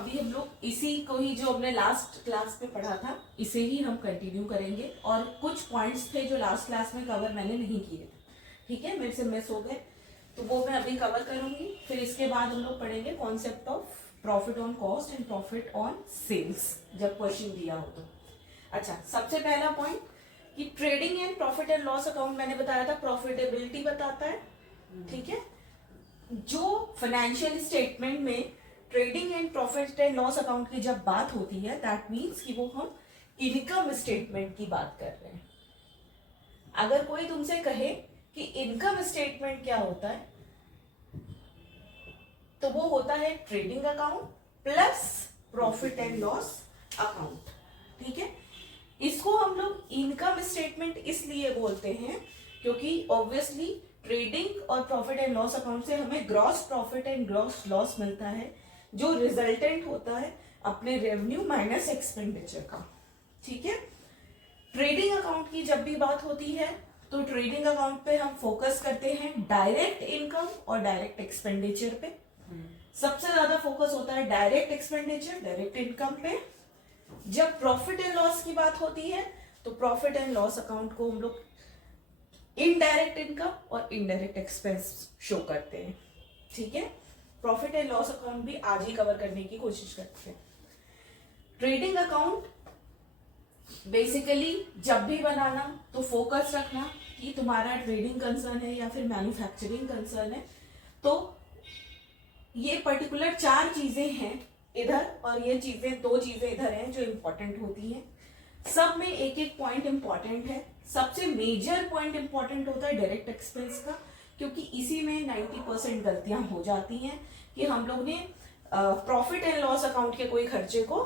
अभी हम लोग इसी को ही जो हमने लास्ट क्लास में पढ़ा था इसे ही हम कंटिन्यू करेंगे, और कुछ पॉइंट्स थे जो लास्ट क्लास में कवर मैंने नहीं किए थे, ठीक है, मेरे से मिस हो गए, तो वो मैं अभी कवर करूंगी। फिर इसके बाद हम लोग पढ़ेंगे concept of profit on cost and profit on sales, जब क्वेश्चन दिया हो तो। अच्छा, सबसे पहला पॉइंट कि trading and profit and loss account मैंने बताया था प्रॉफिटेबिलिटी बताता है, ठीक है। जो फाइनेंशियल स्टेटमेंट में trading and profit and loss account की जब बात होती है दैट मीन्स कि वो हम इनकम स्टेटमेंट की बात कर रहे हैं। अगर कोई तुमसे कहे कि इनकम स्टेटमेंट क्या होता है, तो वो होता है trading account plus profit and loss account, ठीक है। इसको हम लोग इनकम स्टेटमेंट इसलिए बोलते हैं क्योंकि ऑब्वियसली ट्रेडिंग और प्रॉफिट एंड लॉस अकाउंट से हमें gross profit and gross loss मिलता है, जो रिजल्टेंट होता है अपने रेवेन्यू माइनस एक्सपेंडिचर का, ठीक है। ट्रेडिंग अकाउंट की जब भी बात होती है तो ट्रेडिंग अकाउंट पे हम फोकस करते हैं डायरेक्ट इनकम और डायरेक्ट एक्सपेंडिचर पे। सबसे ज्यादा फोकस होता है डायरेक्ट एक्सपेंडिचर, डायरेक्ट इनकम पे। जब प्रॉफिट एंड लॉस की बात होती है तो प्रॉफिट एंड लॉस अकाउंट को हम लोग इनडायरेक्ट इनकम और इनडायरेक्ट एक्सपेंस शो करते हैं, ठीक है। प्रॉफिट एंड लॉस अकाउंट भी आज ही कवर करने की कोशिश करते हैं। ट्रेडिंग अकाउंट बेसिकली जब भी बनाना तो फोकस रखना कि तुम्हारा ट्रेडिंग कंसर्न है या फिर मैन्युफैक्चरिंग कंसर्न है, तो ये पर्टिकुलर 4 चीजें हैं इधर और ये चीजें 2 चीजें इधर हैं जो इंपॉर्टेंट होती हैं। सब में एक एक पॉइंट इंपॉर्टेंट है। सबसे मेजर पॉइंट इंपॉर्टेंट होता है डायरेक्ट एक्सपेंस का, क्योंकि इसी में 90% गलतियां हो जाती हैं कि हम लोग ने प्रॉफिट एंड लॉस अकाउंट के कोई खर्चे को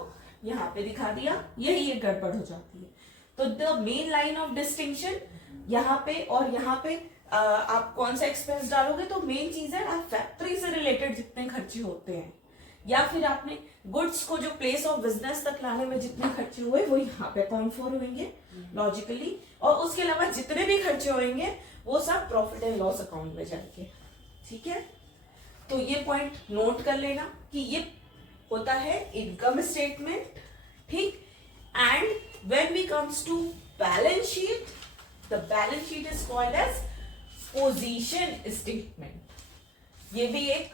यहाँ पे दिखा दिया, यही एक गड़बड़ हो जाती है। तो the main line of distinction यहाँ पे और यहाँ पे आप कौन सा एक्सपेंस डालोगे, तो मेन चीज है आप फैक्ट्री से रिलेटेड जितने खर्चे होते हैं या फिर आपने गुड्स को जो प्लेस ऑफ बिजनेस तक लाने में जितने खर्चे हुए वो यहाँ पे अकाउंट फॉर होंगे लॉजिकली, और उसके अलावा जितने भी खर्चे होंगे वो सब प्रॉफिट एंड लॉस अकाउंट में जाएंगे, ठीक है। तो ये पॉइंट नोट कर लेना कि ये होता है इनकम स्टेटमेंट, ठीक। And when we comes to balance sheet, the balance sheet is called as position statement. ये भी एक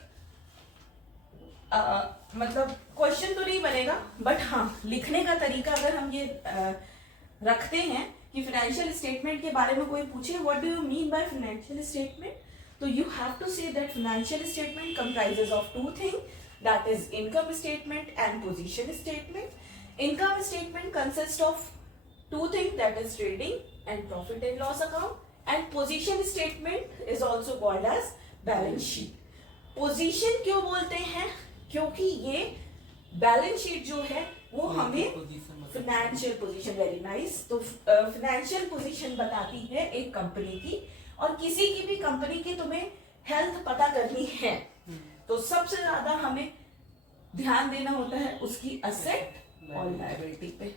मतलब क्वेश्चन तो नहीं बनेगा, बट हाँ लिखने का तरीका अगर हम ये रखते हैं कि फाइनेंशियल स्टेटमेंट के बारे में कोई पूछे what do you mean by financial statement, तो you have to say that financial statement comprises of 2 things, that is income statement and position statement. Income statement consist of 2 things, that is trading and profit and loss account, and position statement is also called as balance sheet. Position क्यों बोलते हैं, क्योंकि ये balance sheet जो है वो हमें financial position, very nice, तो फाइनेंशियल पोजीशन बताती है एक कंपनी की, और किसी की भी कंपनी की तुम्हें हेल्थ पता करनी है तो सबसे ज्यादा हमें ध्यान देना होता है उसकी असेट और लायबिलिटी पे।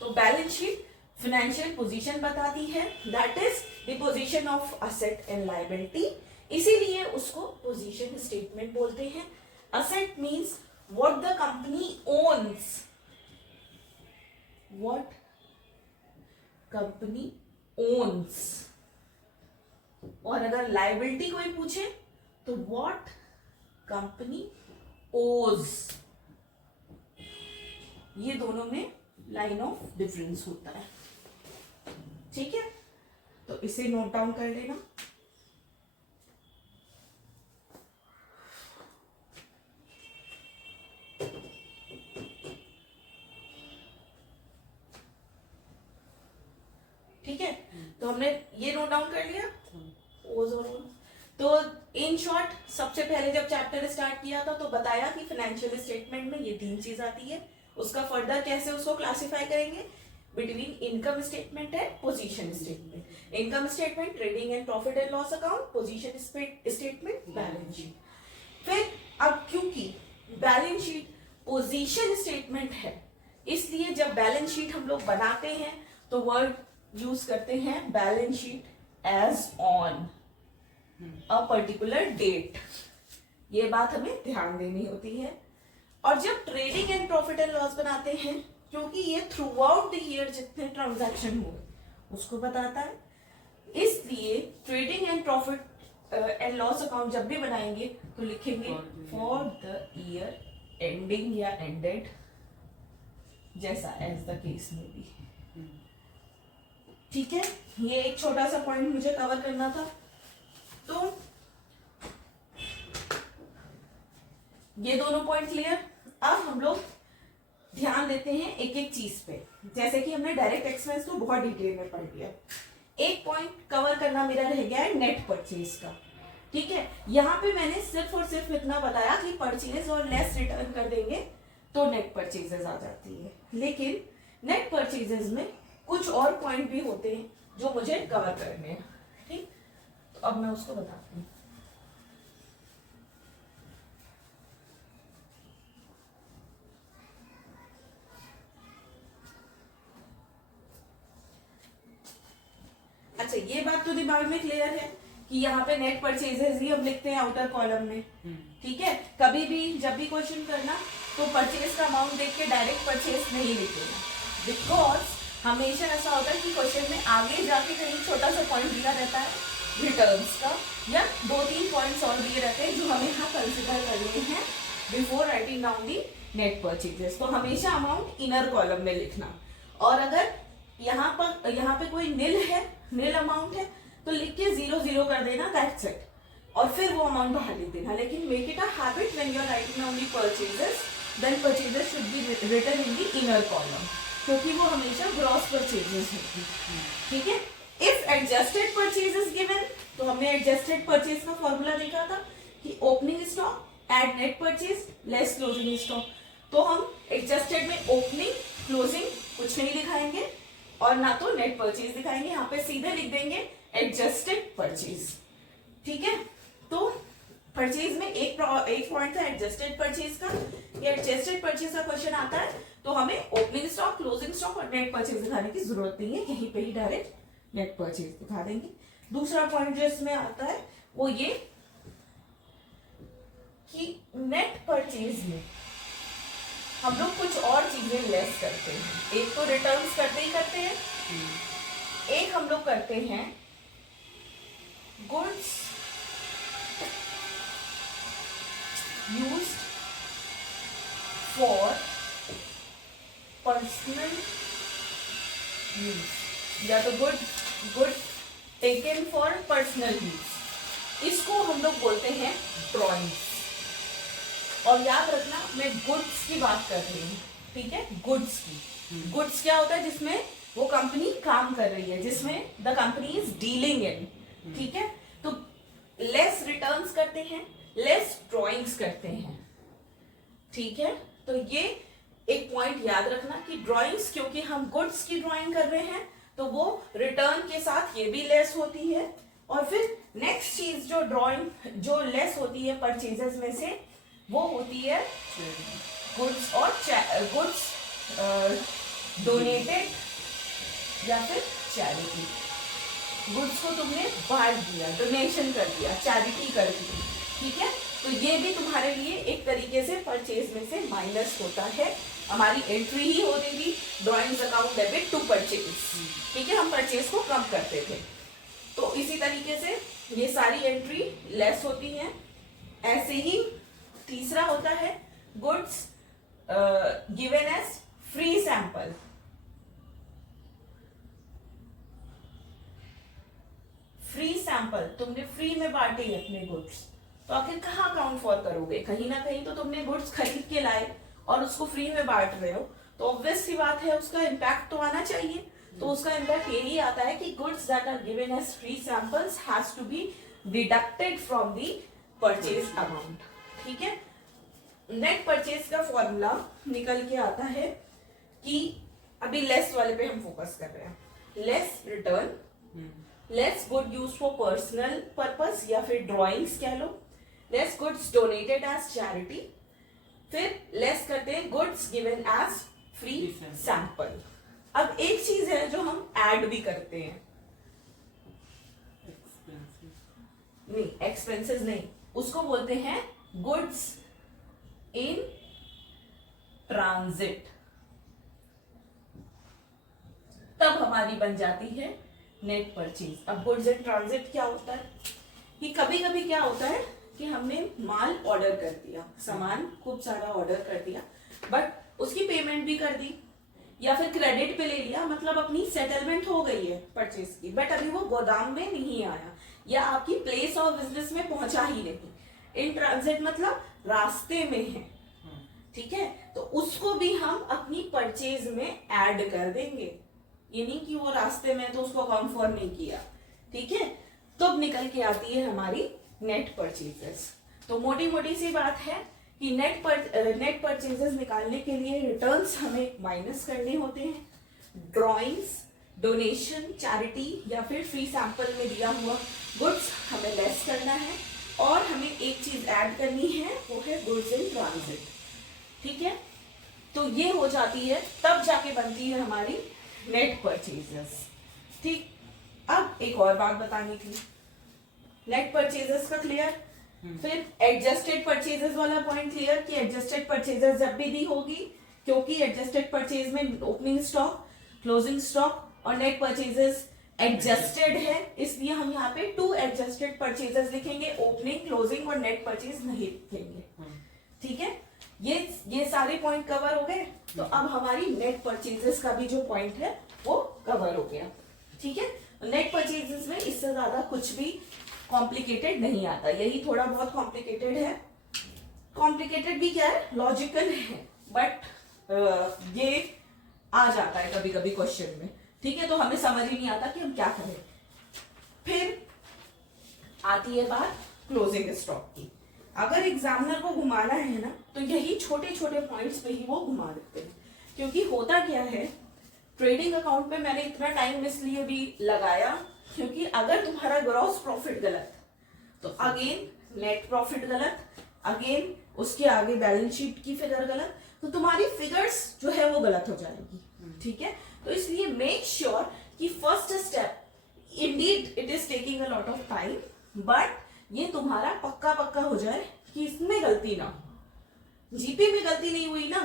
तो बैलेंस शीट फाइनेंशियल पोजीशन बताती है, that is the position of asset and liability, इसीलिए उसको पोजीशन स्टेटमेंट बोलते हैं। Asset means what the company ons, what company ons, और अगर लायबिलिटी कोई पूछे तो व्हाट कंपनी ओज। ये दोनों में लाइन ऑफ डिफरेंस होता है, ठीक है। तो इसे नोट डाउन कर लेना। ठीक है, तो हमने ये नोट डाउन कर लिया ओज और ओन। तो इन शॉर्ट सबसे पहले जब चैप्टर स्टार्ट किया था तो बताया कि फाइनेंशियल स्टेटमेंट में ये 3 चीज आती है, उसका फर्दर कैसे उसको क्लासिफाई करेंगे between income statement and position statement. Income statement trading and profit and loss account, position statement balance sheet. फिर अब क्योंकि बैलेंस शीट पोजीशन स्टेटमेंट है, इसलिए जब बैलेंस शीट हम लोग बनाते हैं तो वर्ड यूज करते हैं balance sheet as on a particular date. ये बात हमें ध्यान देनी होती है। और जब trading and profit and loss बनाते हैं, क्योंकि ये थ्रू आउट द ईयर जितने ट्रांजैक्शन हुए उसको बताता है, इसलिए trading and profit and loss account जब भी बनाएंगे तो लिखेंगे फॉर द ईयर एंडिंग या एंडेड, जैसा एज द केस में भी। ठीक है, ये एक छोटा सा पॉइंट मुझे कवर करना था। तो ये दोनों पॉइंट क्लियर। अब हम लोग ध्यान देते हैं एक एक चीज पे। जैसे कि हमने डायरेक्ट एक्सपेंस को बहुत डिटेल में पढ़ लिया, एक पॉइंट कवर करना मेरा रह गया है नेट परचेज का। ठीक है, यहाँ पे मैंने सिर्फ और सिर्फ इतना बताया कि परचेज और लेस रिटर्न कर देंगे तो नेट परचेजेस आ जाती है, लेकिन नेट परचेजेस में कुछ और पॉइंट भी होते हैं जो मुझे कवर करने हैं। ठीक, तो अब मैं उसको बताती हूँ। अच्छा, ये बात तो दिमाग में क्लियर है कि यहाँ पे नेट परचेजेस ही हम लिखते हैं आउटर कॉलम में। ठीक है, कभी भी जब भी क्वेश्चन करना तो परचेज का अमाउंट देख के डायरेक्ट परचेज नहीं लिखेगा, बिकॉज हमेशा ऐसा होता है कि क्वेश्चन में आगे जाके कहीं छोटा सा पॉइंट दिया रहता है रिटर्न्स का, या 2-3 पॉइंट्स और दिए रहते हैं जो हमें यहाँ कंसिडर करने हैं बिफोर राइटिंग डाउन दी नेट परचेजेस। तो हमेशा अमाउंट इनर कॉलम में लिखना, और अगर यहाँ पे कोई निल अमाउंट है तो लिख के 0 कर देना, दैट्स इट, और फिर वो अमाउंट बाहर लिख देना। लेकिन make it a habit when you are writing down the purchases, then purchases should be written in the inner column, क्योंकि वो हमेशा ग्रॉस परचेजेस होती है। ठीक है, इफ एडजस्टेड परचेजेस गिवन, तो हमने एडजस्टेड परचेज का फॉर्मूला देखा था कि opening stock add net purchase less closing stock. तो हम एडजस्टेड में ओपनिंग क्लोजिंग कुछ नहीं दिखाएंगे और ना तो नेट परचेज दिखाएंगे, यहाँ पे सीधे लिख देंगे एडजस्टेड परचेज। ठीक है, तो परचेज में एक पॉइंट था एडजस्टेड परचेज का। ये एडजस्टेड परचेज का क्वेश्चन आता है तो हमें ओपनिंग स्टॉक, क्लोजिंग स्टॉक और नेट परचेज दिखाने की जरूरत नहीं है, यहीं पे ही डायरेक्ट नेट परचेज दिखा देंगे। दूसरा पॉइंट जो इसमें आता है वो ये कि नेट परचेज में हम लोग कुछ और चीजें लेस करते हैं। एक तो रिटर्न्स करते ही करते हैं, एक हम लोग करते हैं goods used for personal use, या तो good taken for personal use, इसको हम लोग बोलते हैं ड्रॉइंग्स। और याद रखना मैं गुड्स की बात कर रही हूँ, ठीक है, गुड्स की। गुड्स क्या होता है? जिसमें वो कंपनी काम कर रही है, जिसमें the company is dealing in. ठीक है, तो लेस रिटर्न्स करते हैं, लेस ड्रॉइंग्स करते हैं। ठीक है, तो ये एक पॉइंट याद रखना कि ड्रॉइंग्स, क्योंकि हम गुड्स की ड्रॉइंग कर रहे हैं तो वो रिटर्न के साथ ये भी लेस होती है। और फिर नेक्स्ट चीज जो ड्रॉइंग जो लेस होती है परचेजेस में से, वो होती है गुड्स और गुड्स डोनेटेड या फिर चैरिटी। गुड्स को तुमने बांट दिया, डोनेशन कर दिया, चैरिटी कर दी। ठीक है, तो ये भी तुम्हारे लिए एक तरीके से परचेज में से माइनस होता है। हमारी एंट्री ही होती थी drawings account debit to purchase. ठीक है, हम परचेज को कम करते थे, तो इसी तरीके से ये सारी एंट्री लेस होती है। ऐसे ही तीसरा होता है goods given as free sample. Free sample तुमने फ्री में बांटे अपने गुड्स, तो आखिर कहाँ काउंट फॉर करोगे? कहीं ना कहीं तो तुमने गुड्स खरीद के लाए और उसको फ्री में बांट रहे हो, तो ऑब्वियस सी बात है उसका इम्पैक्ट तो आना चाहिए। तो उसका इम्पैक्ट यही आता है कि goods that are given as free samples has to be deducted from the purchase amount. ठीक है, नेट परचेज का फॉर्मूला निकल के आता है कि अभी लेस वाले पे हम फोकस कर रहे हैं। Less return, less good use for personal purpose या फिर ड्रॉइंग्स कह लो, less goods donated as charity, फिर लेस करते हैं goods given as free sample. अब एक चीज है जो हम ऐड भी करते हैं, नहीं एक्सपेंसेस नहीं, उसको बोलते हैं गुड्स इन ट्रांजिट, तब हमारी बन जाती है नेट परचेज। अब गुड्स इन ट्रांजिट क्या होता है कि कभी कभी क्या होता है कि हमने माल ऑर्डर कर दिया, सामान खूब सारा ऑर्डर कर दिया, बट उसकी पेमेंट भी कर दी या फिर क्रेडिट पे ले लिया, मतलब अपनी सेटलमेंट हो गई है परचेज की, बट अभी वो गोदाम में नहीं आया या आपकी प्लेस ऑफ बिजनेस में पहुंचा ही नहीं। इन ट्रांजिट मतलब रास्ते में है, ठीक है, तो उसको भी हम अपनी परचेज में ऐड कर देंगे। ये नहीं कि वो रास्ते में तो उसको अकाउंट फॉर नहीं किया, ठीक है, तब तो निकल के आती है हमारी नेट परचेजेस। तो मोटी मोटी सी बात है कि नेट परचेजेस निकालने के लिए रिटर्न्स हमें माइनस करने होते हैं, ड्रॉइंग्स, डोनेशन, चैरिटी या फिर फ्री सैंपल में दिया हुआ गुड्स हमें लेस करना है, और हमें एक चीज ऐड करनी है, वो है गुड्स इन ट्रांजिट, ठीक है। तो ये हो जाती है, तब जाके बनती है हमारी नेट परचेजेस, ठीक। अब एक और बात बतानी थी, नेट परचेजेस का क्लियर, फिर एडजस्टेड परचेजेस वाला पॉइंट क्लियर कि एडजस्टेड परचेजेस जब भी दी होगी, क्योंकि एडजस्टेड परचेज में ओपनिंग स्टॉक, क्लोजिंग स्टॉक और नेट परचेजेस एडजस्टेड है, इसलिए हम यहाँ पे 2 एडजस्टेड परचेजेस लिखेंगे, ओपनिंग, क्लोजिंग और नेट परचेज नहीं लिखेंगे, ठीक है। ये सारे पॉइंट कवर हो गए। तो अब हमारी नेट परचेजेस का भी जो पॉइंट है वो कवर हो गया, ठीक है। नेट परचेजेस में इससे ज्यादा कुछ भी कॉम्प्लिकेटेड नहीं आता, यही थोड़ा बहुत कॉम्प्लिकेटेड है। कॉम्प्लिकेटेड भी क्या है, लॉजिकल है, बट ये आ जाता है कभी कभी क्वेश्चन में, ठीक है, तो हमें समझ ही नहीं आता कि हम क्या करें। फिर आती है बात क्लोजिंग स्टॉक की। अगर एग्जामिनर को घुमाना है ना, तो यही छोटे छोटे पॉइंट्स पे ही वो घुमा देते हैं, क्योंकि होता क्या है, ट्रेडिंग अकाउंट में मैंने इतना टाइम इसलिए भी लगाया क्योंकि अगर तुम्हारा ग्रॉस प्रॉफिट गलत, तो अगेन नेट प्रॉफिट गलत, अगेन उसके आगे बैलेंस शीट की फिगर गलत, तो तुम्हारी फिगर्स जो है वो गलत हो जाएगी, ठीक है। तो इसलिए मेक श्योर कि first step Indeed it is taking a lot of time, but ये तुम्हारा पक्का पक्का हो जाए कि इसमें गलती ना हो। जीपी में गलती नहीं हुई ना,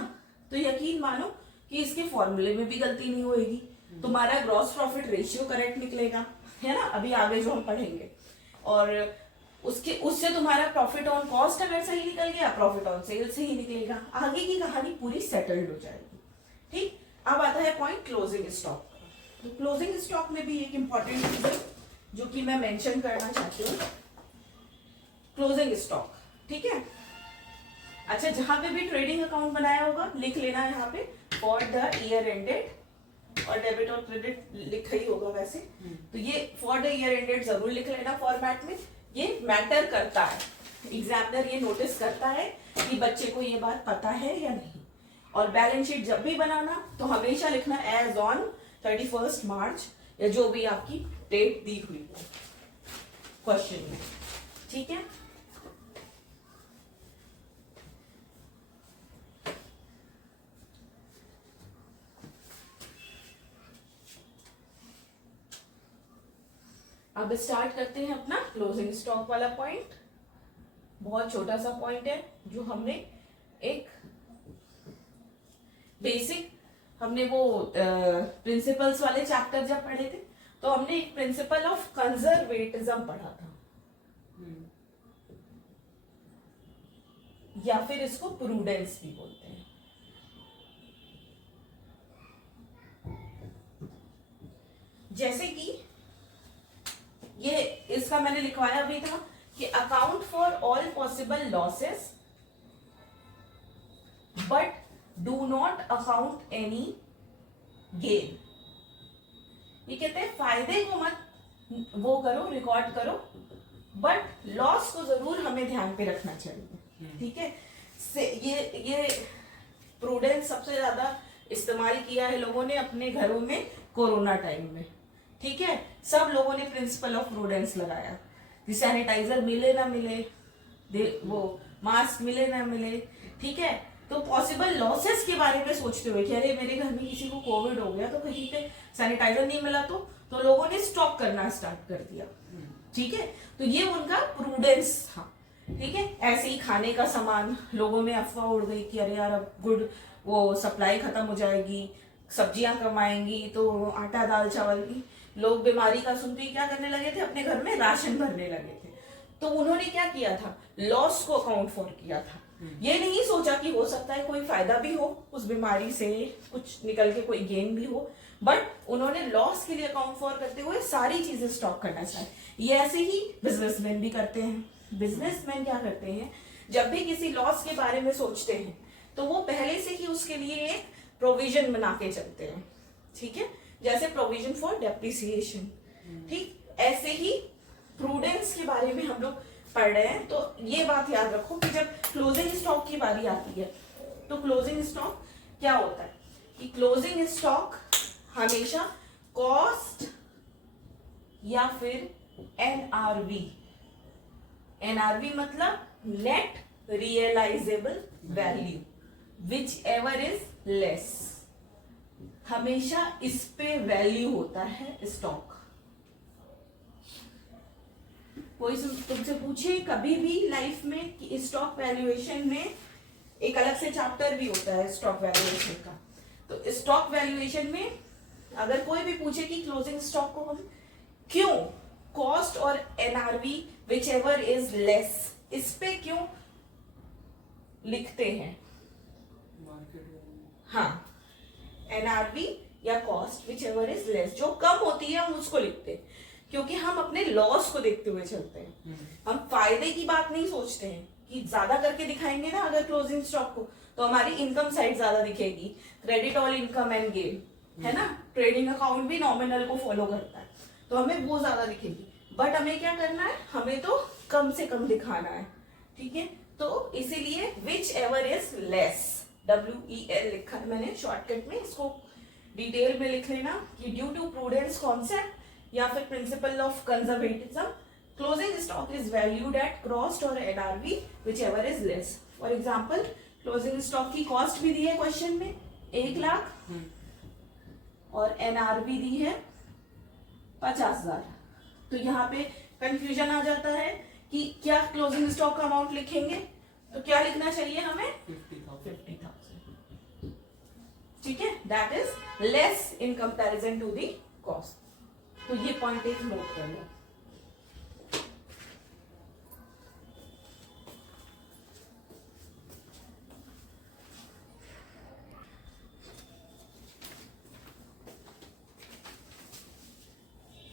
तो यकीन मानो कि इसके फॉर्मूले में भी गलती नहीं होगी, तुम्हारा ग्रॉस प्रॉफिट रेशियो करेक्ट निकलेगा, है ना, अभी आगे जो हम पढ़ेंगे, और उससे तुम्हारा प्रॉफिट ऑन कॉस्ट अगर सही निकल गया, प्रॉफिट ऑन सेल से ही निकलेगा, आगे की कहानी पूरी सेटल्ड हो जाएगी, ठीक। अब आता है पॉइंट क्लोजिंग स्टॉक। तो क्लोजिंग स्टॉक में भी एक इंपॉर्टेंट चीज है जो कि मैं मेंशन करना चाहती हूँ, क्लोजिंग स्टॉक, ठीक है। अच्छा, जहां पे भी ट्रेडिंग अकाउंट बनाया होगा लिख लेना यहाँ पे फॉर द ईयर एंडेड, और डेबिट और क्रेडिट लिखा ही होगा वैसे, तो ये फॉर द ईयर एंडेड जरूर लिख लेना फॉर्मेट में, ये मैटर करता है, एग्जामिनर ये नोटिस करता है कि बच्चे को ये बात पता है या नहीं। और बैलेंस शीट जब भी बनाना तो हमेशा लिखना एज ऑन 31 मार्च या जो भी आपकी डेट दी हुई है क्वेश्चन में, ठीक है। अब स्टार्ट करते हैं अपना क्लोजिंग स्टॉक वाला पॉइंट। बहुत छोटा सा पॉइंट है जो हमने एक बेसिक, हमने वो प्रिंसिपल्स वाले चैप्टर जब पढ़े थे तो हमने एक प्रिंसिपल ऑफ कंजर्वेटिज्म पढ़ा था, या फिर इसको प्रूडेंस भी बोलते हैं। जैसे कि ये इसका मैंने लिखवाया भी था कि account for all possible losses but do not account any gain. ये कहते हैं फायदे को मत वो करो, रिकॉर्ड करो, बट लॉस को जरूर हमें ध्यान पे रखना चाहिए, ठीक है। ये प्रूडेंस सबसे ज्यादा इस्तेमाल किया है लोगों ने अपने घरों में कोरोना टाइम में, ठीक है। सब लोगों ने प्रिंसिपल ऑफ प्रूडेंस लगाया, सैनिटाइजर मिले ना मिले, वो मास्क मिले ना मिले, ठीक है। तो पॉसिबल लॉसेस के बारे में सोचते हुए कि अरे मेरे घर में किसी को कोविड हो गया तो कहीं पे सैनिटाइजर नहीं मिला, तो लोगों ने स्टॉक करना स्टार्ट कर दिया, ठीक है। तो ये उनका प्रूडेंस था, ठीक है। ऐसे ही खाने का सामान लोगों में अफवाह उड़ गई कि अरे यार अब वो सप्लाई खत्म हो जाएगी, सब्जियां कम आएंगी, तो आटा दाल चावल की, लोग बीमारी का सुनते ही क्या करने लगे थे, अपने घर में राशन भरने लगे थे। तो उन्होंने क्या किया था, लॉस को अकाउंट फॉर किया था। ये नहीं सोचा कि हो सकता है कोई फायदा भी हो उस बीमारी से, कुछ निकल के कोई गेन भी हो, बट उन्होंने लॉस के लिए अकाउंट फॉर करते हुए सारी चीजें स्टॉक करना चाहिए। ये ऐसे ही बिजनेसमैन भी करते हैं। बिजनेसमैन क्या करते हैं, जब भी किसी लॉस के बारे में सोचते हैं तो वो पहले से ही उसके लिए एक प्रोविजन बना के चलते हैं, ठीक है, जैसे प्रोविजन फॉर डेप्रिसिएशन। ठीक ऐसे ही प्रूडेंस के बारे में हम लोग पढ़ रहे हैं, तो ये बात याद रखो कि जब क्लोजिंग स्टॉक की बारी आती है तो क्लोजिंग स्टॉक क्या होता है कि क्लोजिंग स्टॉक हमेशा कॉस्ट या फिर एनआरवी, एनआरवी मतलब net realisable value, whichever is less, हमेशा इस पे वैल्यू होता है स्टॉक। कोई तुमसे पूछे कभी भी लाइफ में कि स्टॉक वैल्यूएशन में एक अलग से चैप्टर भी होता है स्टॉक वैल्यूएशन का, तो स्टॉक वैल्यूएशन में अगर कोई भी पूछे कि क्लोजिंग स्टॉक को हम क्यों कॉस्ट और NRV whichever is less इस पे क्यों लिखते हैं, हाँ, एनआरवी या cost which ever is less, जो कम होती है हम उसको लिखते हैं, क्योंकि हम अपने लॉस को देखते हुए चलते हैं। हम फायदे की बात नहीं सोचते हैं कि ज्यादा करके दिखाएंगे ना अगर क्लोजिंग स्टॉक को, तो हमारी इनकम साइड ज्यादा दिखेगी, credit all income and gain, है ना, ट्रेडिंग अकाउंट भी नॉमिनल को फॉलो करता है, तो हमें वो ज्यादा दिखेगी, बट हमें क्या करना है, हमें तो कम से कम दिखाना है, ठीक है। तो इसीलिए which ever is less, WEL लिखा है मैंने शॉर्टकट में, इसको डिटेल में लिख लेना कि ड्यू टू प्रूडेंस कॉन्सेप्ट या फिर principle of conservatism, closing stock is valued at cost और NRV whichever is less. For example closing stock की कॉस्ट भी दी है क्वेश्चन में 1 लाख और एनआरवी दी है 50,000, तो यहाँ पे कंफ्यूजन आ जाता है कि क्या क्लोजिंग स्टॉक का अमाउंट लिखेंगे, तो क्या लिखना चाहिए हमें 50,000, ठीक है, that is less in comparison to the cost. तो ये पॉइंट एक नोट कर लो।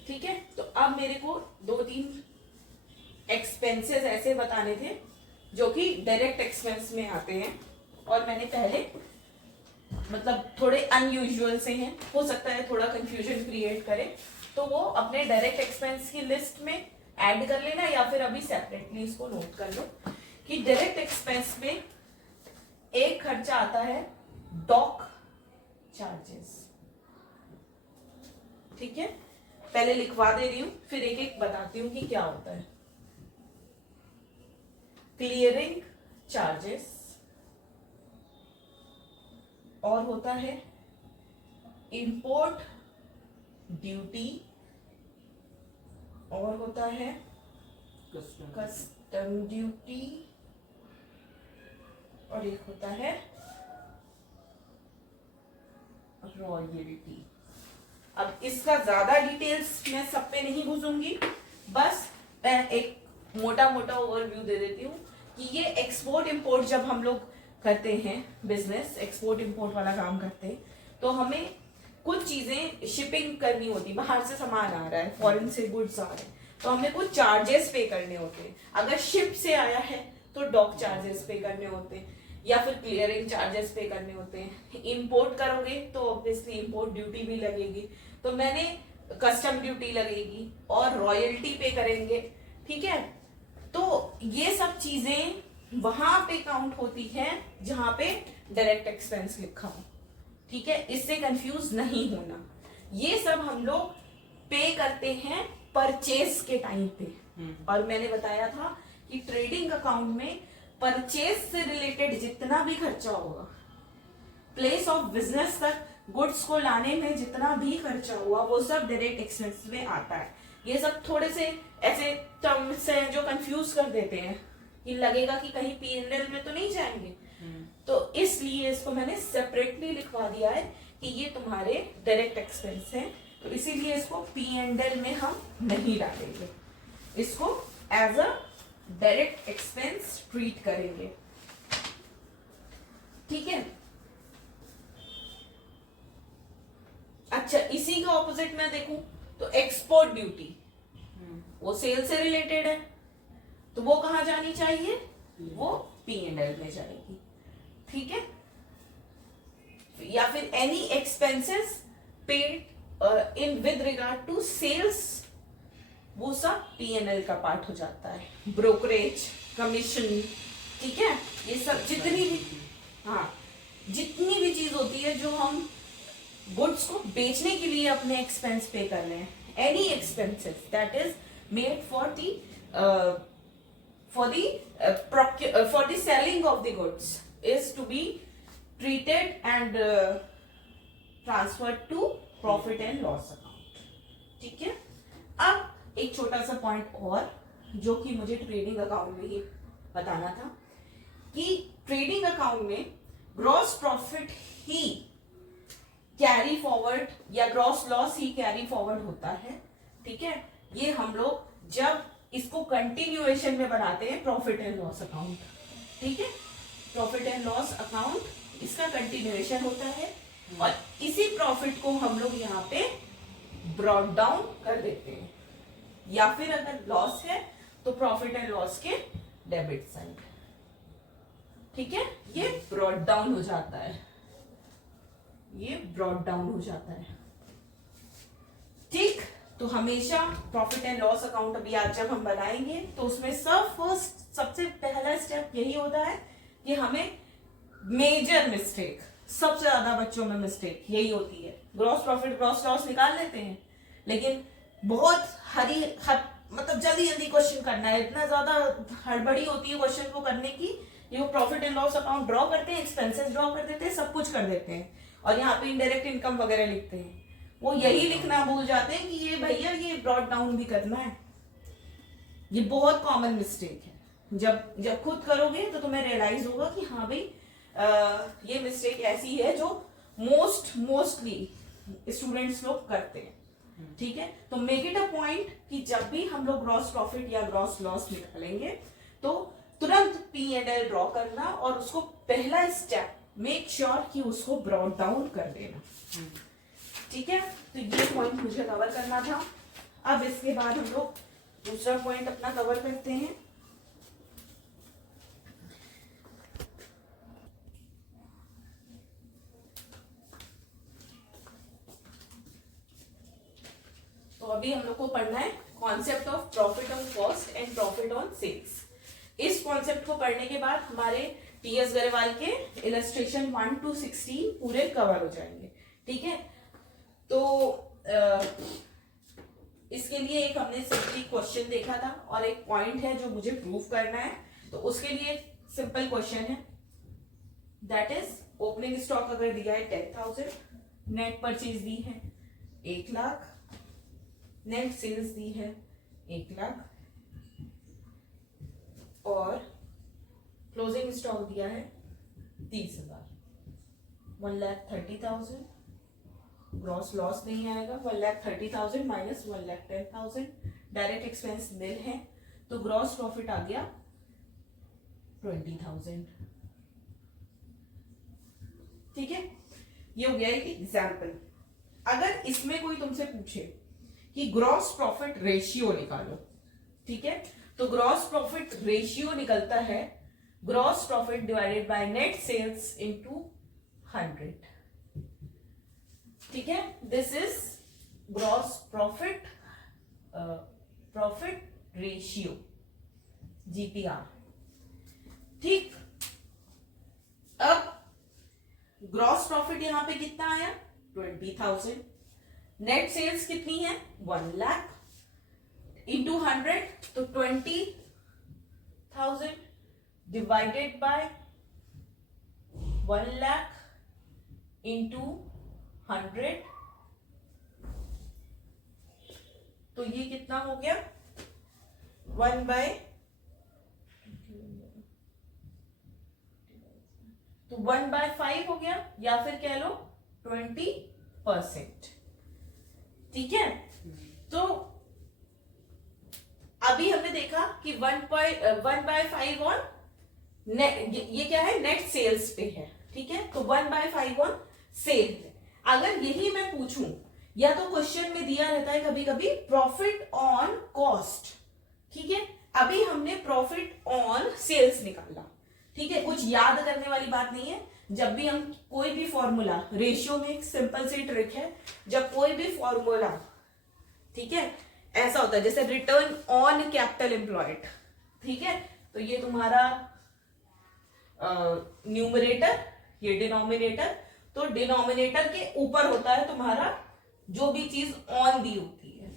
ठीक है, तो अब मेरे को 2-3 एक्सपेंसेस ऐसे बताने थे जो कि डायरेक्ट एक्सपेंस में आते हैं, और मैंने पहले मतलब थोड़े अनयूजुअल से हैं, हो सकता है थोड़ा कंफ्यूजन क्रिएट करे, तो वो अपने डायरेक्ट एक्सपेंस की लिस्ट में ऐड कर लेना या फिर अभी सेपरेटली इसको नोट कर लो कि डायरेक्ट एक्सपेंस में एक खर्चा आता है डॉक चार्जेस, ठीक है, पहले लिखवा दे रही हूं फिर एक एक बताती हूं कि क्या होता है। क्लियरिंग चार्जेस, और होता है इंपोर्ट ड्यूटी, और होता है कस्टम ड्यूटी, और एक होता है रॉयल्टी। अब इसका ज्यादा डिटेल्स मैं सब पे नहीं घुसूंगी, बस मैं एक मोटा मोटा ओवरव्यू दे देती हूँ कि ये एक्सपोर्ट इंपोर्ट जब हम लोग करते हैं, बिजनेस एक्सपोर्ट इंपोर्ट वाला काम करते हैं, तो हमें कुछ चीजें शिपिंग करनी होती, बाहर से सामान आ रहा है, फॉरेन से गुड्स आ रहे हैं, तो हमें कुछ चार्जेस पे करने होते हैं। अगर शिप से आया है तो डॉक चार्जेस पे करने होते हैं, या फिर क्लियरिंग चार्जेस पे करने होते हैं। इंपोर्ट करोगे तो ऑब्वियसली इंपोर्ट ड्यूटी भी लगेगी, तो मैंने कस्टम ड्यूटी लगेगी और रॉयल्टी पे करेंगे, ठीक है। तो ये सब चीजें वहां पे काउंट होती है जहां पे डायरेक्ट एक्सपेंस लिखा हो, ठीक है, इससे कंफ्यूज नहीं होना। ये सब हम लोग पे करते हैं परचेस के टाइम पे, और मैंने बताया था कि ट्रेडिंग अकाउंट में परचेस से रिलेटेड जितना भी खर्चा होगा, प्लेस ऑफ बिजनेस तक गुड्स को लाने में जितना भी खर्चा हुआ, वो सब डायरेक्ट एक्सपेंस में आता है। ये सब थोड़े से ऐसे टर्म्स हैं जो कंफ्यूज कर देते हैं कि लगेगा कि कहीं P&L में तो नहीं जाएंगे, तो इसलिए इसको मैंने सेपरेटली लिखवा दिया है कि ये तुम्हारे डायरेक्ट एक्सपेंस हैं, तो इसीलिए इसको P&L में हम नहीं डालेंगे, इसको as a direct expense treat करेंगे। ठीक है। अच्छा, इसी का ऑपोजिट मैं देखूं तो एक्सपोर्ट ड्यूटी, वो सेल से रिलेटेड है, तो वो कहां जानी चाहिए, वो P&L में जाएगी। ठीक है। या फिर any expenses paid in with regard to sales, वो सब P&L का पार्ट हो जाता है। ब्रोकरेज, कमीशन, ठीक है, ये सब जितनी भी, हाँ, जितनी भी चीज होती है जो हम गुड्स को बेचने के लिए अपने एक्सपेंस पे कर रहे हैं, any expenses that is made for the selling of the goods is to be treated and transferred to profit and loss account। ठीक है। अब एक छोटा सा पॉइंट और जो कि मुझे ट्रेडिंग अकाउंट में ही बताना था कि ट्रेडिंग अकाउंट में ग्रॉस प्रॉफिट ही कैरी फॉरवर्ड या ग्रॉस लॉस ही कैरी फॉरवर्ड होता है। ठीक है। ये हम लोग जब इसको कंटिन्यूएशन में बनाते हैं प्रॉफिट एंड लॉस अकाउंट। ठीक है। प्रॉफिट एंड लॉस अकाउंट इसका कंटिन्यूएशन होता है और इसी प्रॉफिट को हम लोग यहाँ पे ब्रॉट डाउन कर देते हैं, या फिर अगर लॉस है तो प्रॉफिट एंड लॉस के डेबिट साइड। ठीक है। ये ब्रॉट डाउन हो जाता है, ये ब्रॉट डाउन हो जाता है। ठीक। तो हमेशा प्रॉफिट एंड लॉस अकाउंट अभी आज जब हम बनाएंगे तो उसमें सबसे पहला स्टेप यही होता है कि हमें मेजर मिस्टेक, सबसे ज्यादा बच्चों में मिस्टेक यही होती है, ग्रॉस प्रॉफिट ग्रॉस लॉस निकाल लेते हैं लेकिन बहुत मतलब जल्दी जल्दी क्वेश्चन करना है, इतना ज्यादा हड़बड़ी होती है क्वेश्चन को करने की, ये वो profit and loss account draw करते हैं, एक्सपेंसेस ड्रॉ कर देते हैं, सब कुछ कर देते हैं और यहाँ पे इनडायरेक्ट इनकम वगैरह लिखते हैं। वो यही लिखना भूल जाते हैं कि ये भैया ये ब्रॉट डाउन भी करना है। ये बहुत कॉमन मिस्टेक है। जब खुद करोगे तो तुम्हें रियलाइज होगा कि हाँ भाई ये मिस्टेक ऐसी है जो मोस्टली स्टूडेंट्स लोग करते हैं। ठीक है। तो मेक इट अ पॉइंट कि जब भी हम लोग ग्रॉस प्रॉफिट या ग्रॉस लॉस निकालेंगे तो तुरंत P&L ड्रॉ करना और उसको पहला स्टेप मेक श्योर कि उसको ब्रॉट डाउन कर देना। ठीक है। तो ये पॉइंट मुझे कवर करना था। अब इसके बाद हम लोग दूसरा पॉइंट अपना कवर करते हैं। तो अभी हम लोग को पढ़ना है concept of profit on cost and profit on sales. इस कॉन्सेप्ट को पढ़ने के बाद हमारे टी.एस. गरेवाल के इलस्ट्रेशन 1 to 16 पूरे कवर हो जाएंगे। ठीक है। तो इसके लिए एक हमने सिंपली क्वेश्चन देखा था और एक पॉइंट है जो मुझे प्रूव करना है। तो उसके लिए सिंपल क्वेश्चन है, दैट इज ओपनिंग स्टॉक अगर दिया है 10,000, नेट परचेज दी है 1 लाख, नेट सेल्स दी है 1 लाख और क्लोजिंग स्टॉक दिया है 30,000, 1,30,000। ग्रॉस लॉस नहीं आएगा, 1,30,000 माइनस 1,10,000। डायरेक्ट एक्सपेंस निल है तो ग्रॉस प्रॉफिट आ गया 20,000। ठीक है। ये हो गया एक एग्जाम्पल। अगर इसमें कोई तुमसे पूछे कि ग्रॉस प्रॉफिट रेशियो निकालो, ठीक है, तो ग्रॉस प्रॉफिट रेशियो निकलता है gross profit divided by net sales into 100। ठीक है। This is gross profit ratio, GPR। ठीक। अब ग्रॉस प्रॉफिट यहां पे कितना आया 20,000, नेट सेल्स कितनी है 1 लाख इंटू 100 तो 20,000 डिवाइडेड बाय 1 लाख इंटू 100 तो ये कितना हो गया 1 बाय तो 1/5 हो गया, या फिर कह लो 20%। ठीक है, तो अभी हमने देखा कि 1/5 ऑन ये क्या है, नेट सेल्स पे है। ठीक है, तो 1/5 ऑन सेल है। अगर यही मैं पूछूं, या तो क्वेश्चन में दिया रहता है कभी कभी प्रॉफिट ऑन कॉस्ट। ठीक है, अभी हमने प्रॉफिट ऑन सेल्स निकाला। ठीक है, कुछ याद करने वाली बात नहीं है। जब भी हम कोई भी फॉर्मूला, रेशियो में एक सिंपल सी ट्रिक है, जब कोई भी फॉर्मूला, ठीक है, ऐसा होता है जैसे रिटर्न ऑन कैपिटल एम्प्लॉयड। ठीक है, तो ये तुम्हारा न्यूमरेटर, ये डिनोमिनेटर। तो डिनोमिनेटर के ऊपर होता है तुम्हारा जो भी चीज ऑन दी होती है।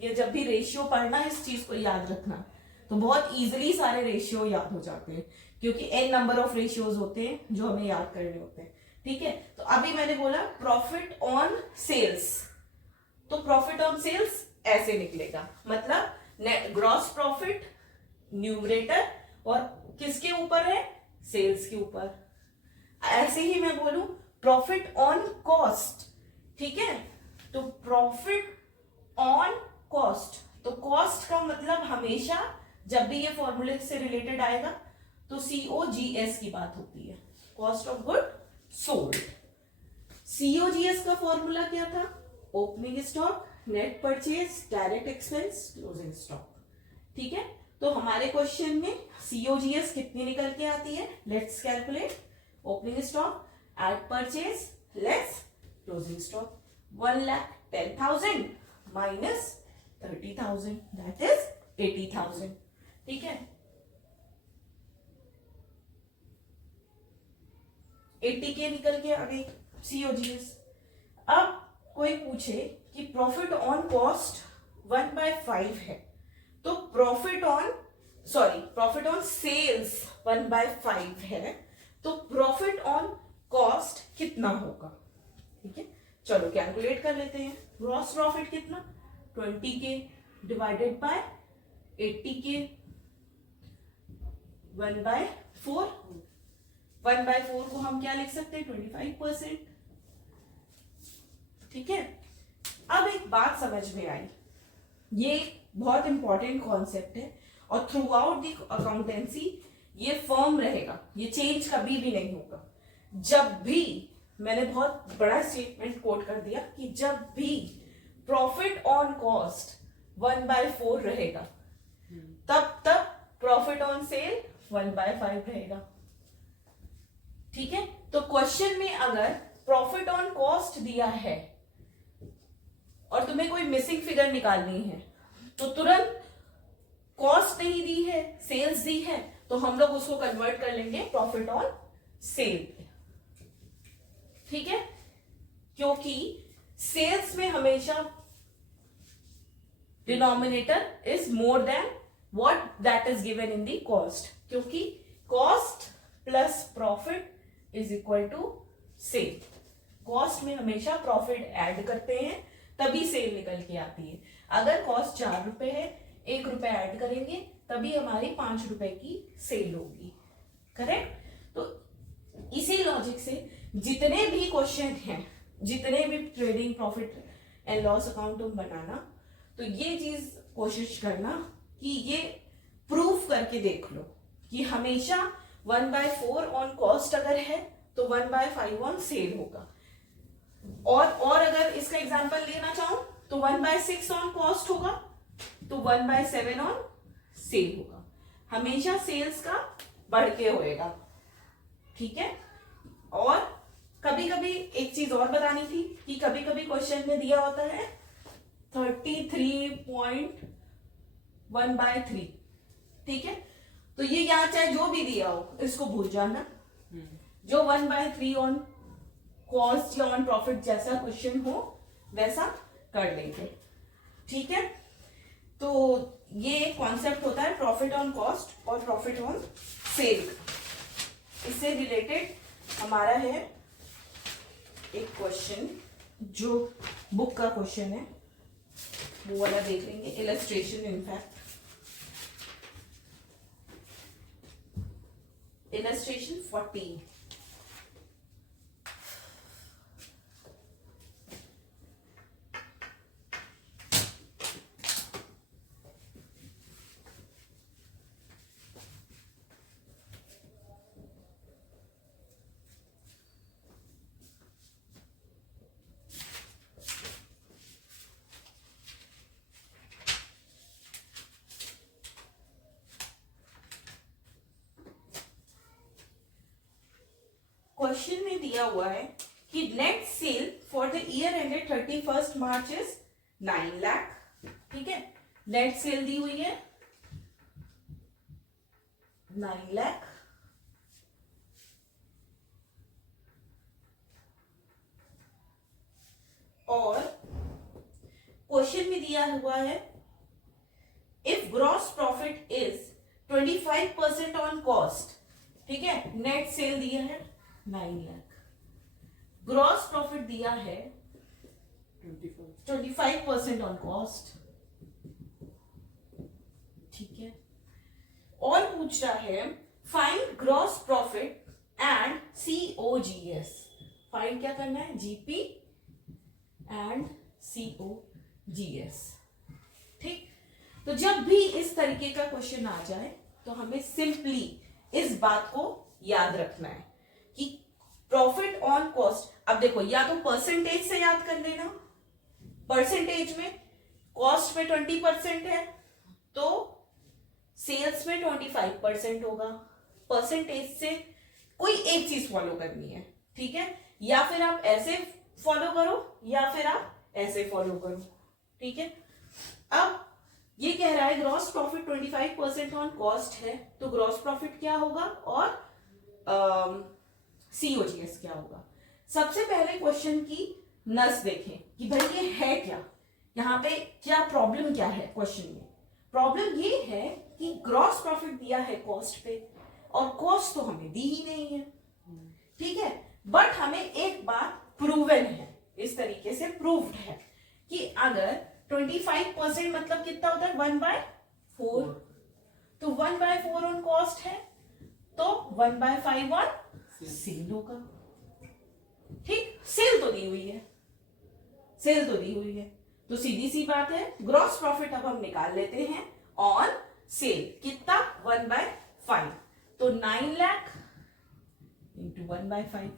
ये जब भी रेशियो पढ़ना, इस चीज को याद रखना, तो बहुत इजीली सारे रेशियो याद हो जाते हैं, क्योंकि n नंबर ऑफ रेशियोज होते हैं जो हमें याद करने होते हैं। ठीक है, तो अभी मैंने बोला प्रॉफिट ऑन सेल्स, तो प्रॉफिट ऑन सेल्स ऐसे निकलेगा, मतलब नेट ग्रॉस प्रॉफिट न्यूमरेटर और किसके ऊपर है, सेल्स के ऊपर। ऐसे ही मैं बोलूं प्रॉफिट ऑन कॉस्ट। ठीक है, तो प्रॉफिट ऑन कॉस्ट, तो कॉस्ट का मतलब हमेशा जब भी ये फॉर्मूले से रिलेटेड आएगा तो COGS की बात होती है, cost of good sold. COGS का फॉर्मूला क्या था, opening stock, net purchase, direct expense, closing stock. ठीक है, तो हमारे क्वेश्चन में COGS कितनी निकल के आती है, let's calculate. Opening stock at purchase less closing stock, 1,10,000 minus 30,000, that is 80,000। ठीक है, 80K निकल के आ गई COGS। अब कोई पूछे कि प्रॉफिट ऑन कॉस्ट 1/5 है, तो प्रॉफिट ऑन सेल्स 1/5 है, तो प्रॉफिट ऑन कॉस्ट कितना होगा। ठीक है, चलो कैलकुलेट कर लेते हैं। ग्रॉस प्रॉफिट कितना, 20K डिवाइडेड बाय 80K, 1/4। 1/4 को हम क्या लिख सकते हैं, 25%। ठीक है, अब एक बात समझ में आई, ये बहुत इंपॉर्टेंट कॉन्सेप्ट है और थ्रू आउट दी अकाउंटेंसी ये फर्म रहेगा, ये चेंज कभी भी नहीं होगा। जब भी, मैंने बहुत बड़ा स्टेटमेंट कोट कर दिया कि जब भी प्रॉफिट ऑन कॉस्ट 1/4 रहेगा, तब प्रॉफिट ऑन सेल 1/5 रहेगा। ठीक है, तो क्वेश्चन में अगर प्रॉफिट ऑन कॉस्ट दिया है और तुम्हें कोई मिसिंग फिगर निकालनी है, तो तुरंत कॉस्ट नहीं दी है, सेल्स दी है, तो हम लोग उसको कन्वर्ट कर लेंगे प्रॉफिट ऑन सेल। ठीक है, क्योंकि सेल्स में हमेशा denominator is more than what that is given in the cost, क्योंकि cost plus profit is equal to sale. Cost में हमेशा प्रॉफिट ऐड करते हैं तभी सेल निकल के आती है। अगर कॉस्ट 4 रुपए है, 1 रुपए ऐड करेंगे तभी हमारी 5 रुपए की सेल होगी। करेक्ट, तो इसी लॉजिक से जितने भी क्वेश्चन हैं, जितने भी trading profit and loss account तुम बनाना, तो ये चीज कोशिश करना कि ये प्रूफ करके देख लो कि हमेशा 1/4 ऑन कॉस्ट अगर है तो 1/5 ऑन सेल होगा। और अगर इसका एग्जांपल लेना चाहूं तो 1/6 ऑन कॉस्ट होगा, तो 1/7 ऑन सेल होगा। हमेशा सेल्स का बढ़ के होएगा। ठीक है, और कभी कभी एक चीज और बतानी थी कि कभी कभी क्वेश्चन में दिया होता है 33.1/3। ठीक है, तो ये यहाँ चाहे जो भी दिया हो इसको भूल जाना, जो 1/3 ऑन कॉस्ट या ऑन प्रॉफिट जैसा क्वेश्चन हो वैसा कर लेंगे। ठीक है, तो ये कॉन्सेप्ट होता है प्रॉफिट ऑन कॉस्ट और प्रॉफिट ऑन सेल। इससे रिलेटेड हमारा है एक क्वेश्चन जो बुक का क्वेश्चन है, वो वाला देख लेंगे, इलस्ट्रेशन। इनफैक्ट इलस्ट्रेशन 14 क्वेश्चन में दिया हुआ है कि net cell for the year ended 31 March is 9 lakh. ठीक है, नेट सेल दी हुई है 9 लाख, और क्वेश्चन में दिया हुआ है if gross profit is 25% on cost. ठीक है, नेट सेल दिया है 9 लाख, ग्रॉस प्रॉफिट दिया है 25% ऑन कॉस्ट। ठीक है, और पूछ रहा है find gross profit and COGS। Find क्या करना है, GP एंड COGS। ठीक, तो जब भी इस तरीके का क्वेश्चन आ जाए तो हमें सिंपली इस बात को याद रखना है कि प्रॉफिट ऑन कॉस्ट, अब देखो या तो परसेंटेज से याद कर लेना, परसेंटेज में कॉस्ट में 20% है तो सेल्स में 25% होगा। परसेंटेज से कोई एक चीज फॉलो करनी है। ठीक है, या फिर आप ऐसे फॉलो करो या फिर आप ऐसे फॉलो करो। ठीक है, अब ये कह रहा है ग्रॉस प्रॉफिट 25% ऑन कॉस्ट है तो ग्रॉस प्रॉफिट क्या होगा और COGS क्या होगा। सबसे पहले क्वेश्चन की नस देखें कि भाई ये है क्या, यहाँ पे क्या प्रॉब्लम क्या है। क्वेश्चन में प्रॉब्लम ये है कि ग्रॉस प्रॉफिट दिया है कॉस्ट पे और कॉस्ट तो हमें दी ही नहीं है। ठीक है, बट हमें एक बात प्रूवन है, इस तरीके से प्रूव्ड है कि अगर 25% मतलब कितना होता है 1/4, तो 1/4 ऑन कॉस्ट है तो 1/5 ऑन सेल होगा। ठीक, सेल तो दी हुई है, सेल तो दी हुई है, तो सीधी सी बात है ग्रॉस प्रॉफिट अब हम निकाल लेते हैं ऑन सेल, कितना 1/5, तो 9 लाख इंटू 1/5।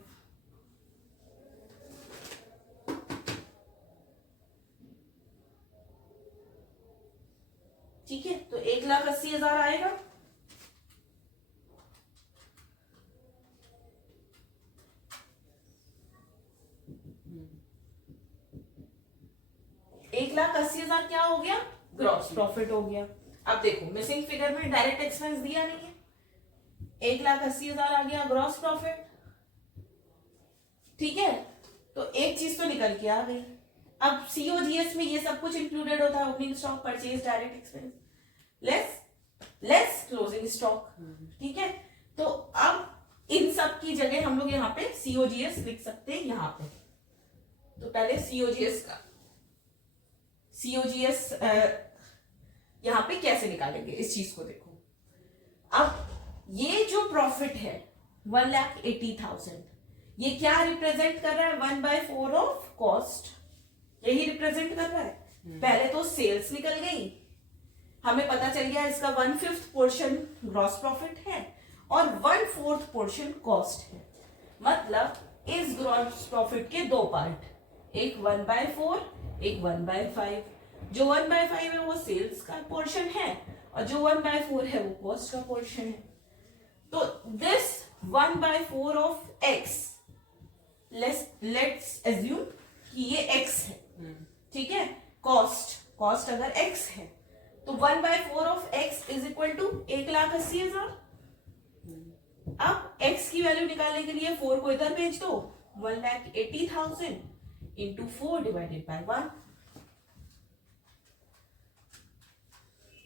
ठीक है, तो 1,80,000 आएगा। एक 1,80,000 क्या हो गया, ग्रॉस प्रॉफिट हो गया। अब देखो मिसिंग फिगर में डायरेक्ट एक्सपेंस दिया नहीं है, 1,80,000 आ गया ग्रॉस प्रॉफिट। ठीक है, तो एक चीज तो निकल के आ गई। अब COGS में ये सब कुछ इंक्लूडेड होता है, opening stock, purchase, direct expense, less closing stock. ठीक है, तो अब इन सब की जगह हम लोग यहाँ पे COGS लिख सकते हैं यहाँ पे। तो पहले COGS यहाँ पे कैसे निकालेंगे इस चीज को देखो। अब ये जो प्रॉफिट है 1,80,000, ये क्या रिप्रेजेंट कर रहा है, 1/4 ऑफ कॉस्ट, यही रिप्रेजेंट कर रहा है। पहले तो सेल्स निकल गई, हमें पता चल गया इसका 1/5 पोर्शन ग्रॉस प्रॉफिट है और 1/4 पोर्शन कॉस्ट है। मतलब इस ग्रॉस प्रॉफिट के दो पार्ट, एक 1/4 एक 1/5। जो 1/5 है वो सेल्स का पोर्शन है और जो 1/4 है वो कॉस्ट का पोर्शन है। तो this 1/4 of x, let's assume कि ये x है। ठीक है, कॉस्ट अगर x है तो 1/4 of x is equal to 1,80,000। अब x की वैल्यू निकालने के लिए 4 को इधर भेज दो, 1,80,000 into 4 divided by 1,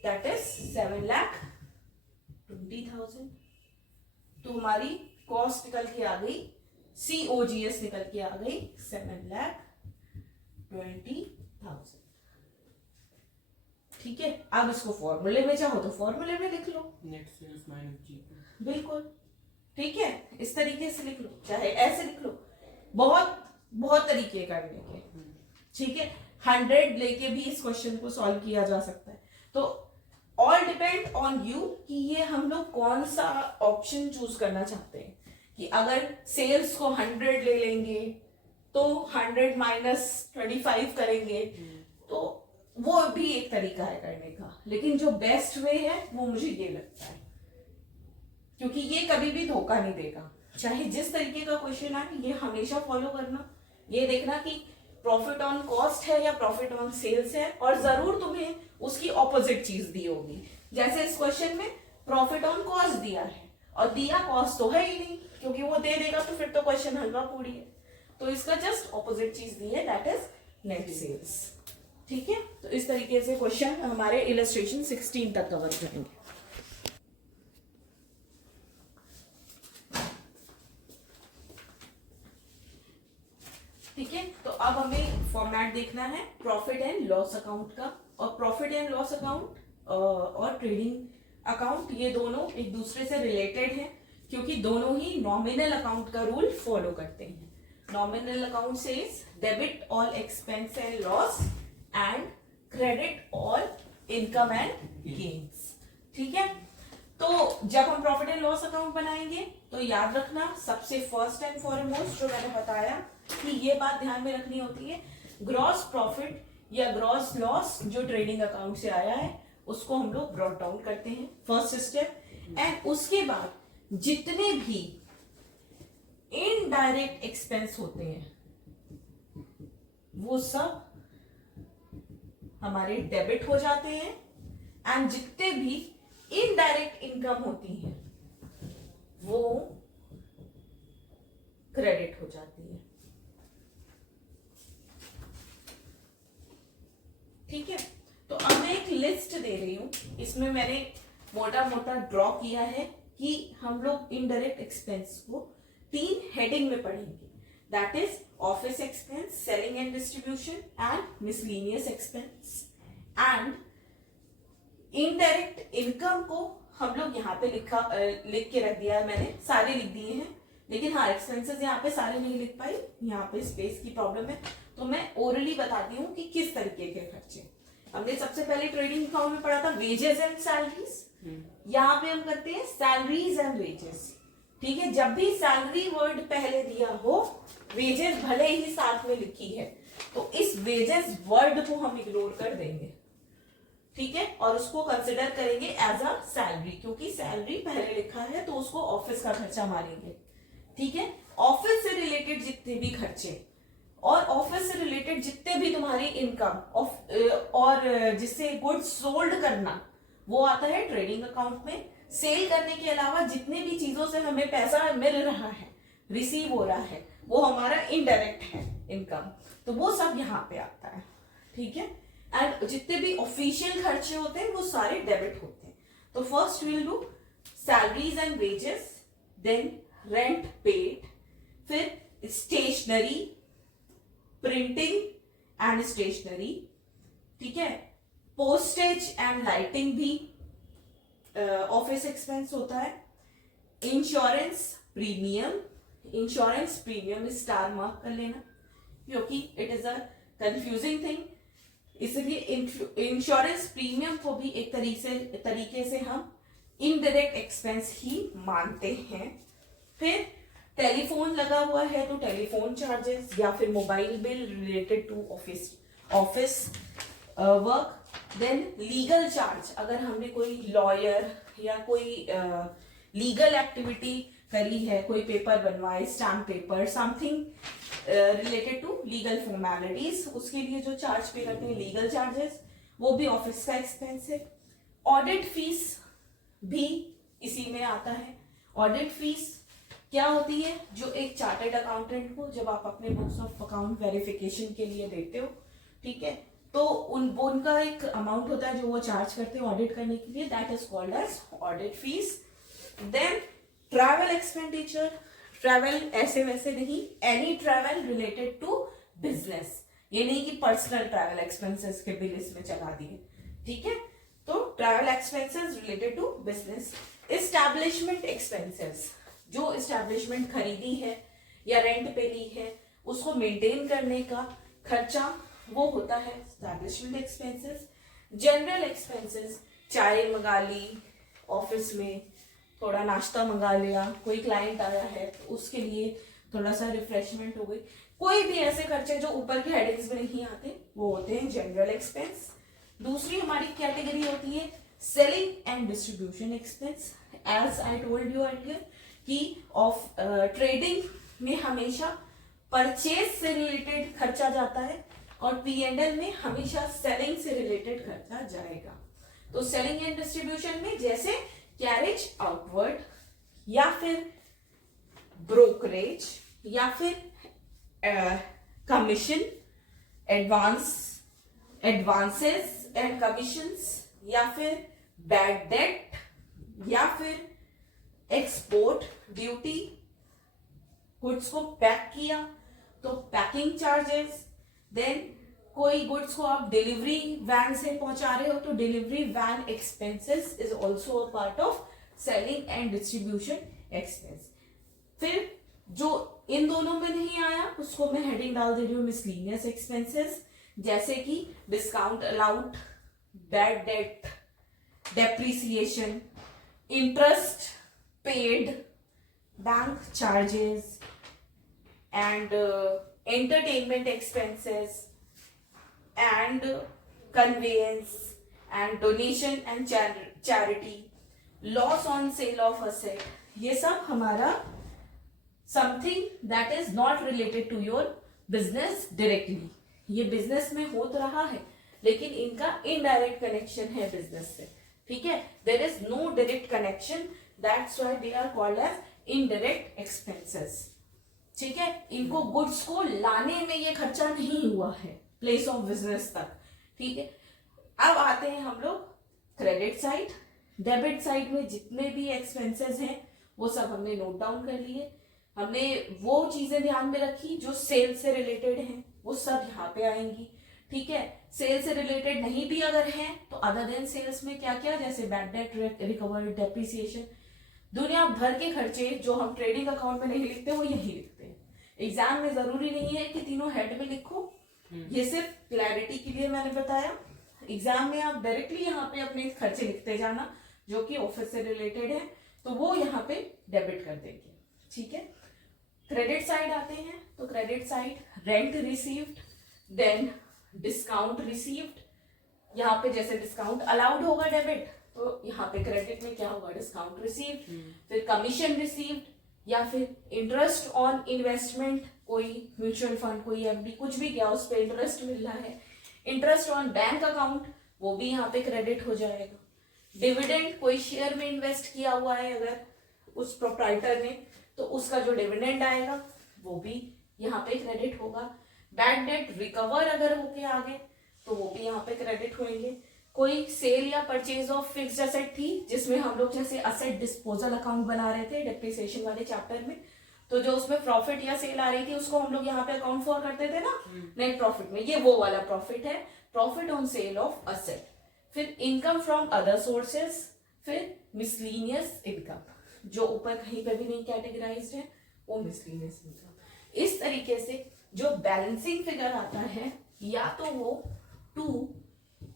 that is 7,20,000। तो हमारी कॉस्ट निकल के आ गई, COGS निकल के आ गई 7,20,000। ठीक है, अब इसको फॉर्मूले में चाहो तो फॉर्मूले में लिख लो, नेट सेल्स माइनस जीपी। बिल्कुल ठीक है, इस तरीके से लिख लो, चाहे ऐसे लिख लो, बहुत तरीके करने के। ठीक है, 100 लेके भी इस क्वेश्चन को सॉल्व किया जा सकता है। तो ऑल डिपेंड ऑन यू कि ये हम लोग कौन सा ऑप्शन चूज करना चाहते हैं। कि अगर सेल्स को 100 ले लेंगे तो 100 माइनस 25 करेंगे, तो वो भी एक तरीका है करने का, लेकिन जो बेस्ट वे है वो मुझे ये लगता है, क्योंकि ये कभी भी धोखा नहीं देगा। चाहे जिस तरीके का क्वेश्चन आए ये हमेशा फॉलो करना, ये देखना कि प्रॉफिट ऑन कॉस्ट है या प्रॉफिट ऑन सेल्स है, और जरूर तुम्हें उसकी ऑपोजिट चीज दी होगी। जैसे इस क्वेश्चन में प्रॉफिट ऑन कॉस्ट दिया है और दिया कॉस्ट तो है ही नहीं, क्योंकि वो दे देगा तो फिर तो क्वेश्चन हलवा पूरी है। तो इसका जस्ट ऑपोजिट चीज दी है, दैट इज नेट सेल्स। ठीक है, तो इस तरीके से क्वेश्चन हमारे इलस्ट्रेशन 16 तक कवर करेंगे। ठीक है, तो अब हमें फॉर्मेट देखना है प्रॉफिट एंड लॉस अकाउंट का। और प्रॉफिट एंड लॉस अकाउंट और ट्रेडिंग अकाउंट ये दोनों एक दूसरे से रिलेटेड हैं, क्योंकि दोनों ही नॉमिनल अकाउंट का रूल फॉलो करते हैं। Nominal account says debit all expense and loss and credit all income and gains. ठीक है, तो जब हम प्रॉफिट एंड लॉस अकाउंट बनाएंगे तो याद रखना सबसे फर्स्ट एंड फॉरमोस्ट जो मैंने बताया कि ये बात ध्यान में रखनी होती है, ग्रॉस प्रॉफिट या ग्रॉस लॉस जो ट्रेडिंग अकाउंट से आया है उसको हम लोग ब्रॉट डाउन करते हैं, फर्स्ट स्टेप। एंड उसके बाद जितने भी इनडायरेक्ट एक्सपेंस होते हैं वो सब हमारे डेबिट हो जाते हैं, एंड जितने भी इनडायरेक्ट इनकम होती है वो क्रेडिट हो जाती है। ठीक है, तो अब मैं एक लिस्ट दे रही हूं, इसमें मैंने मोटा मोटा ड्रॉ किया है कि हम लोग इनडायरेक्ट एक्सपेंस को 3 हेडिंग में पढ़ेंगे, that is office expense, selling and distribution and miscellaneous expense. And indirect income को हम लोग यहाँ पे लिख के रख दिया है, मैंने सारे लिख दिए हैं, लेकिन हाँ एक्सपेंसेस यहाँ पे सारे नहीं लिख पाई, यहाँ पे स्पेस की प्रॉब्लम है, तो मैं ओरली बताती हूँ कि किस तरीके के खर्चे। हमने सबसे पहले ट्रेडिंग अकाउंट में पढ़ा था वेजेस एंड सैलरीज, यहाँ पे हम करते हैं सैलरीज एंड वेजेस। ठीक है, जब भी सैलरी वर्ड पहले दिया हो, वेजेस भले ही साथ में लिखी है, तो इस वेजेस वर्ड को हम इग्नोर कर देंगे। ठीक है, और उसको कंसिडर करेंगे एज अ सैलरी, क्योंकि सैलरी पहले लिखा है तो उसको ऑफिस का खर्चा मानेंगे। ठीक है, ऑफिस से रिलेटेड जितने भी खर्चे और ऑफिस से रिलेटेड जितने भी तुम्हारी इनकम और जिससे गुड्स सोल्ड करना वो आता है ट्रेडिंग अकाउंट में। सेल करने के अलावा जितने भी चीजों से हमें पैसा मिल रहा है, रिसीव हो रहा है, वो हमारा इनडायरेक्ट है इनकम, तो वो सब यहाँ पे आता है। ठीक है, एंड जितने भी ऑफिशियल खर्चे होते हैं वो सारे डेबिट होते हैं। तो first will do salaries and wages, then rent paid, फिर स्टेशनरी, प्रिंटिंग एंड स्टेशनरी। ठीक है, पोस्टेज एंड लाइटिंग भी ऑफिस एक्सपेंस होता है। Insurance premium, insurance premium star mark कर लेना, क्योंकि it is a confusing thing, इसलिए इंश्योरेंस प्रीमियम को भी एक तरीके से हम इनडायरेक्ट एक्सपेंस ही मानते हैं। फिर टेलीफोन लगा हुआ है तो टेलीफोन चार्जेस या फिर mobile bill related to office work. Then legal charge, अगर हमने कोई लॉयर या कोई लीगल एक्टिविटी करी है, कोई पेपर बनवाए, stamp paper, something related to legal formalities, उसके लिए जो चार्ज पे करते हैं लीगल चार्जेस, वो भी ऑफिस का एक्सपेंस है। ऑडिट फीस भी इसी में आता है। ऑडिट फीस क्या होती है? जो एक चार्टर्ड अकाउंटेंट को जब आप अपने बुक्स ऑफ अकाउंट वेरिफिकेशन के लिए देते हो, ठीक है, तो उनका एक अमाउंट होता है जो वो चार्ज करते हैं ऑडिट करने के लिए, that is called as audit fees. Then travel expenditure, travel ऐसे वैसे नहीं, any travel related to business, ये नहीं कि पर्सनल ट्रैवल एक्सपेंसेस के बिल इसमें चला दिए, ठीक है। तो travel expenses related to business. Establishment expenses, जो एस्टैब्लिशमेंट खरीदी है या रेंट पे ली है उसको मेंटेन करने का खर्चा, वो होता है एस्टैब्लिशमेंट एक्सपेंसेस। जनरल एक्सपेंसेस, चाय मंगा ली, ऑफिस में थोड़ा नाश्ता मंगा लिया, कोई क्लाइंट आया है तो उसके लिए थोड़ा सा रिफ्रेशमेंट हो गई, कोई भी ऐसे खर्चे जो ऊपर के हेडिंग्स में नहीं आते वो होते हैं जनरल एक्सपेंस। दूसरी हमारी कैटेगरी होती है selling and distribution expense. As I told you earlier कि ऑफ ट्रेडिंग में हमेशा परचेज से रिलेटेड खर्चा जाता है और P&L में हमेशा सेलिंग से रिलेटेड खर्चा जाएगा। तो सेलिंग एंड डिस्ट्रीब्यूशन में जैसे कैरेज आउटवर्ड या फिर ब्रोकरेज या फिर कमीशन, एडवांसेस एंड कमीशंस या फिर बैड डेट या फिर एक्सपोर्ट ड्यूटी, गुड्स को पैक किया तो पैकिंग चार्जेस, देन कोई गुड्स को आप डिलीवरी वैन से पहुंचा रहे हो तो delivery van expenses is also a part of selling and distribution expense. फिर जो इन दोनों में नहीं आया उसको मैं हेडिंग डाल दे रही हूँ मिसलीनियस एक्सपेंसेस, जैसे कि discount allowed, bad debt, depreciation, interest paid, bank charges and entertainment expenses and conveyance and donation and charity, loss on sale of asset, ये सब हमारा something that is not related to your business directly, ये business में हो तो रहा है लेकिन इनका इनडायरेक्ट कनेक्शन है बिजनेस से, ठीक है। There is no direct connection, that's why they are called as indirect expenses, ठीक है। इनको गुड्स को लाने में ये खर्चा नहीं हुआ है प्लेस ऑफ बिजनेस तक, ठीक है। अब आते हैं हम लोग क्रेडिट साइड। डेबिट साइड में जितने भी एक्सपेंसेस हैं वो सब हमने नोट डाउन कर लिए। हमने वो चीजें ध्यान में रखी जो सेल से रिलेटेड हैं, वो सब यहाँ पे आएंगी, ठीक है। सेल से रिलेटेड नहीं भी अगर हैं तो अदर देन सेल्स में क्या क्या, जैसे बैड डेट, रिकवर्ड, डेप्रिसिएशन, दुनिया भर के खर्चे जो हम ट्रेडिंग अकाउंट में नहीं लिखते वो यही लिखते हैं। एग्जाम में जरूरी नहीं है कि तीनों हेड में लिखो, ये सिर्फ क्लैरिटी के लिए मैंने बताया। एग्जाम में आप डायरेक्टली यहाँ पे अपने खर्चे लिखते जाना जो कि ऑफिस से रिलेटेड है, तो वो यहाँ पे डेबिट कर देंगे, ठीक है। क्रेडिट साइड आते हैं तो credit side rent received, then discount received, यहाँ पे जैसे डिस्काउंट अलाउड होगा डेबिट तो यहाँ पे क्रेडिट में क्या होगा, डिस्काउंट रिसीव्ड। फिर कमीशन रिसीव्ड या फिर इंटरेस्ट ऑन इन्वेस्टमेंट, कोई म्यूचुअल फंड, कोई एफडी, कुछ भी गया उस पर इंटरेस्ट मिल रहा है। इंटरेस्ट ऑन बैंक अकाउंट वो भी यहाँ पे क्रेडिट हो जाएगा। डिविडेंड, कोई शेयर में इन्वेस्ट किया हुआ है अगर उस प्रोप्राइटर ने तो उसका जो डिविडेंड आएगा वो भी यहाँ पे क्रेडिट होगा। बैड डेट रिकवर अगर होके आ गए तो वो भी यहाँ पे क्रेडिट होंगे। कोई सेल या परचेज ऑफ फिक्स्ड एसेट थी जिसमें हम लोग जैसे असेट डिस्पोजल अकाउंट बना रहे थे डेप्रिसिएशन वाले चैप्टर में, तो जो उसमें प्रॉफिट या सेल आ रही थी उसको हम लोग यहाँ पे अकाउंट फॉर करते थे ना नेट प्रॉफिट में, ये वो वाला प्रॉफिट है, profit on sale of asset. फिर इनकम फ्रॉम अदर सोर्सेस, फिर मिसलीनियस इनकम जो ऊपर कहीं पे भी नहीं कैटेगराइज्ड है वो मिसलीनियस इनकम। इस तरीके से जो बैलेंसिंग फिगर आता है या तो वो टू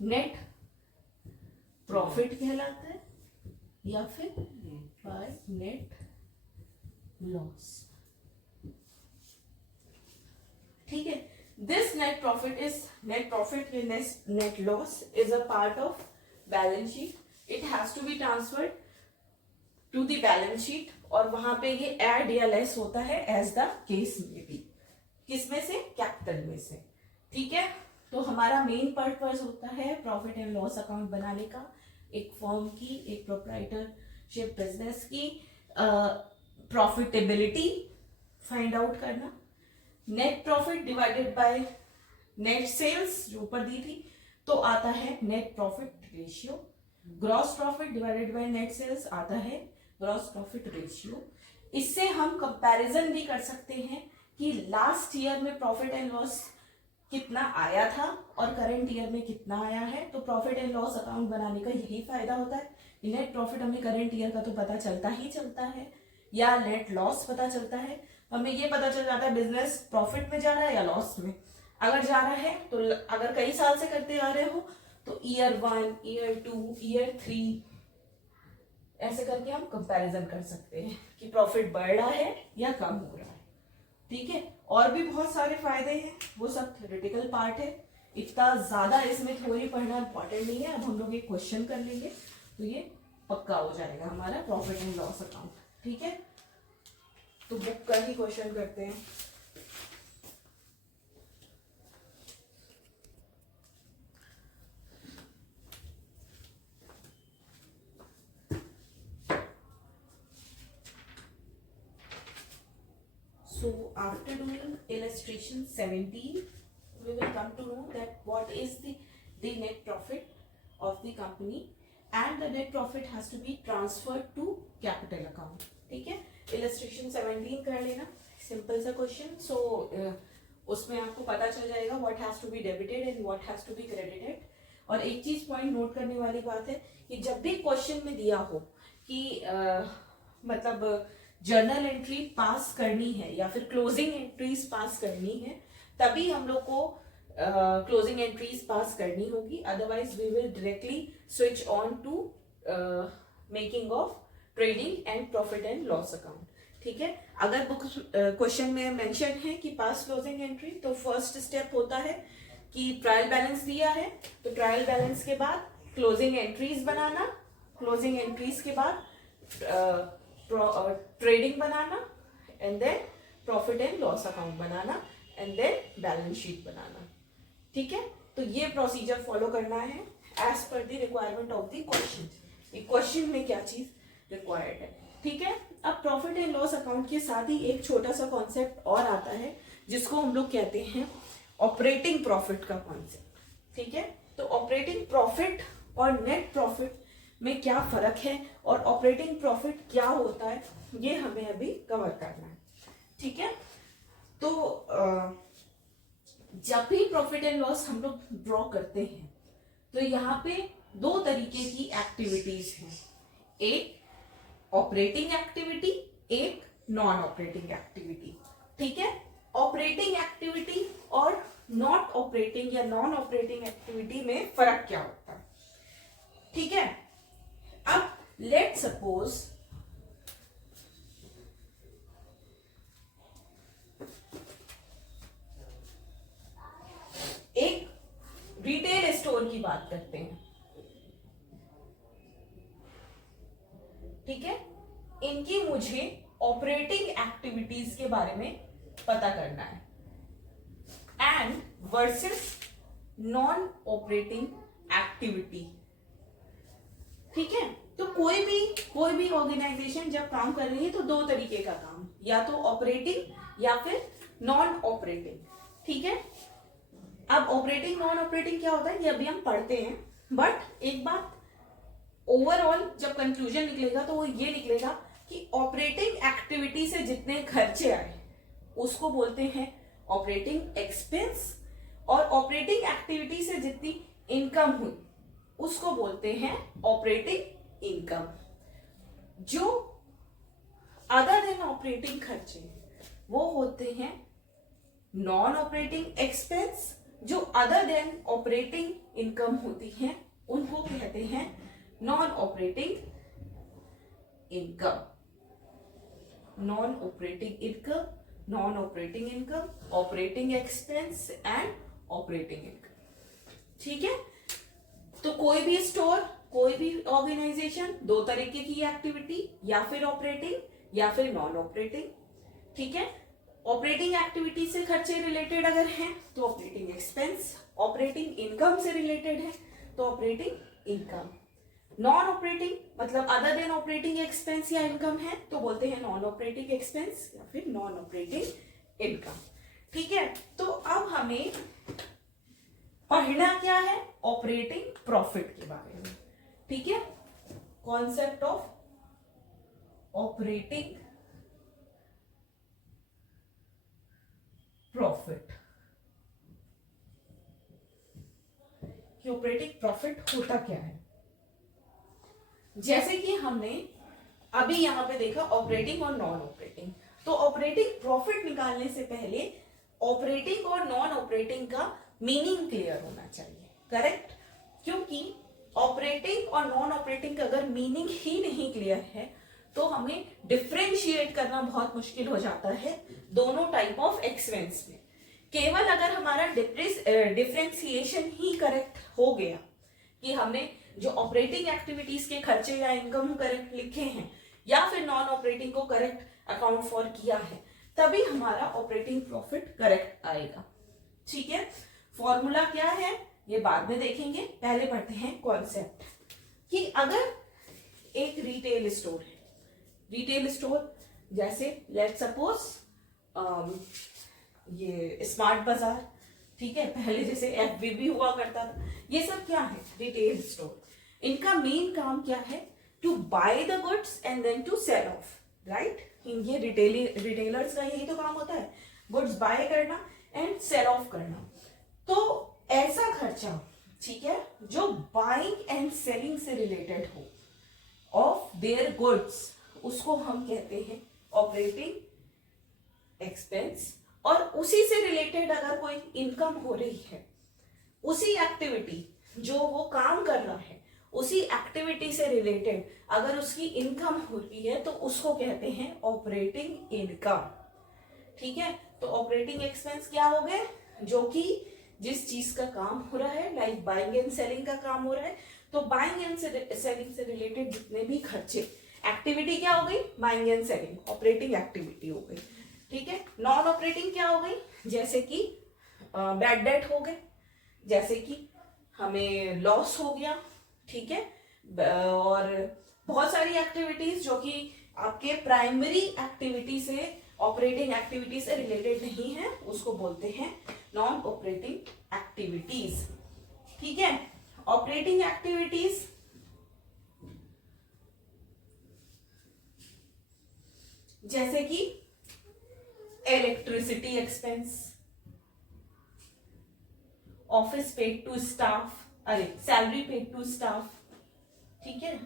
नेट प्रॉफिट कहलाता है या फिर बाय नेट लॉस, ठीक है। This net profit net loss is a part of balance sheet. It has to be transferred to the balance sheet और वहां पे ये ऐड या लेस होता है एज द केस में भी, किसमें से, कैपिटल में से, ठीक है। तो हमारा मेन पर्पस होता है प्रॉफिट एंड लॉस अकाउंट बनाने का, एक फर्म की, एक प्रोप्राइटरशिप बिजनेस की प्रॉफिटेबिलिटी फाइंड आउट करना। Net profit divided by net sales जो ऊपर दी थी तो आता है net profit ratio. Gross profit divided by net sales आता है ग्रॉस प्रॉफिट रेशियो। इससे हम कंपैरिजन भी कर सकते हैं कि लास्ट ईयर में प्रॉफिट एंड लॉस कितना आया था और करंट ईयर में कितना आया है। तो प्रॉफिट एंड लॉस अकाउंट बनाने का यही फायदा होता है। नेट प्रॉफिट हमें करंट ईयर का तो पता चलता ही चलता है या नेट लॉस पता चलता है, हमें ये पता चल जाता है बिजनेस प्रॉफिट में जा रहा है या लॉस में। अगर जा रहा है तो अगर कई साल से करते आ रहे हो तो ईयर 1, ईयर 2, ईयर 3 ऐसे करके हम कंपैरिजन कर सकते हैं कि प्रॉफिट बढ़ रहा है या कम हो रहा है, ठीक है। और भी बहुत सारे फायदे हैं, वो सब थ्योरेटिकल पार्ट है, इतना ज्यादा इसमें थ्योरी पढ़ना इंपॉर्टेंट नहीं है। अब हम लोग एक क्वेश्चन कर लेंगे तो ये पक्का हो जाएगा हमारा प्रॉफिट एंड लॉस अकाउंट, ठीक है। तो बुक का ही क्वेश्चन करते हैं। So after doing illustration 17, we will come to know that what is the net profit of the company and the net profit has to be transferred to capital account. ठीक है, illustration 17 कर लेना, simple सा question. So उसमें आपको पता चल जाएगा what has to be debited and what has to be credited. और एक चीज पॉइंट नोट करने वाली बात है कि जब भी क्वेश्चन में दिया हो कि मतलब जर्नल एंट्री पास करनी है या फिर क्लोजिंग एंट्रीज पास करनी है, तभी हम लोग को क्लोजिंग एंट्रीज पास करनी होगी, otherwise we will directly switch on to making of trading and profit and loss account. ठीक है, अगर बुक क्वेश्चन में मेंशन है कि पास क्लोजिंग एंट्री, तो फर्स्ट स्टेप होता है कि ट्रायल बैलेंस दिया है तो ट्रायल बैलेंस के बाद क्लोजिंग एंट्रीज बनाना, क्लोजिंग एंट्रीज के बाद ट्रेडिंग बनाना, and then profit and loss account बनाना, एंड देन बैलेंस शीट बनाना। ठीक है, तो ये प्रोसीजर फॉलो करना है as per the requirement of the question, question में क्या चीज रिक्वायर्ड है। ठीक है, अब प्रॉफिट एंड लॉस अकाउंट के साथ ही एक छोटा सा कॉन्सेप्ट और आता है जिसको हम लोग कहते हैं ऑपरेटिंग प्रॉफिट का कॉन्सेप्ट। ठीक है, तो ऑपरेटिंग प्रॉफिट और नेट प्रॉफिट में क्या फर्क है और ऑपरेटिंग प्रॉफिट क्या होता है, ये हमें अभी कवर करना है। ठीक है, तो जब भी प्रॉफिट एंड लॉस हम लोग ड्रॉ करते हैं तो यहाँ पे दो तरीके की एक्टिविटीज हैं, एक ऑपरेटिंग एक्टिविटी, एक नॉन ऑपरेटिंग एक्टिविटी। ठीक है, ऑपरेटिंग एक्टिविटी और नॉट ऑपरेटिंग या नॉन ऑपरेटिंग एक्टिविटी में फर्क क्या होता है। ठीक है, अब लेट सपोज एक रिटेल स्टोर की बात करते हैं। ठीक है, इनकी मुझे ऑपरेटिंग एक्टिविटीज के बारे में पता करना है and versus non operating activity. ठीक है, तो कोई भी ऑर्गेनाइजेशन जब काम कर रही है तो दो तरीके का काम, या तो ऑपरेटिंग या फिर नॉन ऑपरेटिंग। ठीक है, अब ऑपरेटिंग नॉन ऑपरेटिंग क्या होता है ये अभी हम पढ़ते हैं, बट एक बात ओवरऑल जब कंक्लूजन निकलेगा तो वो ये निकलेगा कि ऑपरेटिंग एक्टिविटी से जितने खर्चे आए उसको बोलते हैं ऑपरेटिंग एक्सपेंस, और ऑपरेटिंग एक्टिविटी से जितनी इनकम हुई उसको बोलते हैं ऑपरेटिंग इनकम। जो अदर देन ऑपरेटिंग खर्चे वो होते हैं नॉन ऑपरेटिंग एक्सपेंस, जो अदर देन ऑपरेटिंग इनकम होती हैं उनको कहते हैं non operating income. Non operating income, non operating income, operating expense and operating income. ठीक है, तो कोई भी स्टोर, कोई भी ऑर्गेनाइजेशन दो तरीके की एक्टिविटी, या फिर ऑपरेटिंग या फिर नॉन ऑपरेटिंग। ठीक है, ऑपरेटिंग एक्टिविटी से खर्चे रिलेटेड अगर हैं तो ऑपरेटिंग एक्सपेंस, ऑपरेटिंग इनकम से रिलेटेड है तो ऑपरेटिंग इनकम, नॉन ऑपरेटिंग मतलब अदर देन ऑपरेटिंग एक्सपेंस या इनकम है तो बोलते हैं नॉन ऑपरेटिंग एक्सपेंस या फिर नॉन ऑपरेटिंग इनकम। ठीक है, तो अब हमें पढ़ना क्या है, ऑपरेटिंग प्रॉफिट के बारे में। ठीक है, कॉन्सेप्ट ऑफ ऑपरेटिंग प्रॉफिट, कि ऑपरेटिंग प्रॉफिट होता क्या है। जैसे कि हमने अभी यहां पे देखा ऑपरेटिंग और नॉन ऑपरेटिंग, तो ऑपरेटिंग प्रॉफिट निकालने से पहले ऑपरेटिंग और नॉन ऑपरेटिंग का मीनिंग क्लियर होना चाहिए, करेक्ट? क्योंकि ऑपरेटिंग और नॉन ऑपरेटिंग का अगर मीनिंग ही नहीं क्लियर है तो हमें डिफरेंशिएट करना बहुत मुश्किल हो जाता है दोनों टाइप ऑफ एक्सपेंस में। केवल अगर हमारा डिफरेंशिएशन ही करेक्ट हो गया कि हमने जो ऑपरेटिंग एक्टिविटीज के खर्चे या इनकम करेक्ट लिखे हैं या फिर नॉन ऑपरेटिंग को करेक्ट अकाउंट फॉर किया है, तभी हमारा ऑपरेटिंग प्रॉफिट करेक्ट आएगा। ठीक है, फॉर्मूला क्या है ये बाद में देखेंगे, पहले पढ़ते हैं कॉन्सेप्ट कि अगर एक रिटेल स्टोर है, रिटेल स्टोर जैसे लेट सपोज ये स्मार्ट बाजार, ठीक है, पहले जैसे एफबीबी हुआ करता था, ये सब क्या है रिटेल स्टोर। इनका मेन काम क्या है, to buy the goods and then to sell off, right. ये रिटेलर्स का यही तो काम होता है, गुड्स बाय करना एंड सेल ऑफ करना। तो ऐसा खर्चा, ठीक है, जो बाइंग एंड सेलिंग से रिलेटेड हो ऑफ देयर गुड्स, उसको हम कहते हैं ऑपरेटिंग एक्सपेंस। और उसी से रिलेटेड अगर कोई इनकम हो रही है, उसी एक्टिविटी जो वो काम कर रहा है, उसी एक्टिविटी से रिलेटेड अगर उसकी इनकम हो रही है, तो उसको कहते हैं ऑपरेटिंग इनकम। ठीक है, तो ऑपरेटिंग एक्सपेंस क्या हो गए, जो कि जिस चीज का काम हो रहा है, लाइक बाइंग एंड सेलिंग का काम हो रहा है, तो बाइंग एंड सेलिंग से रिलेटेड जितने भी खर्चे, एक्टिविटी क्या हो गई, buying and selling, operating activity हो गई। ठीक है, नॉन ऑपरेटिंग क्या हो गई, जैसे कि बैड डेट हो गए, जैसे कि हमें लॉस हो गया, ठीक है, और बहुत सारी एक्टिविटीज जो कि आपके प्राइमरी एक्टिविटी से, ऑपरेटिंग एक्टिविटी से रिलेटेड नहीं है, उसको बोलते हैं नॉन ऑपरेटिंग एक्टिविटीज। ठीक है, ऑपरेटिंग एक्टिविटीज जैसे कि electricity expense, office paid to staff, अरे सैलरी पेड टू स्टाफ, ठीक है,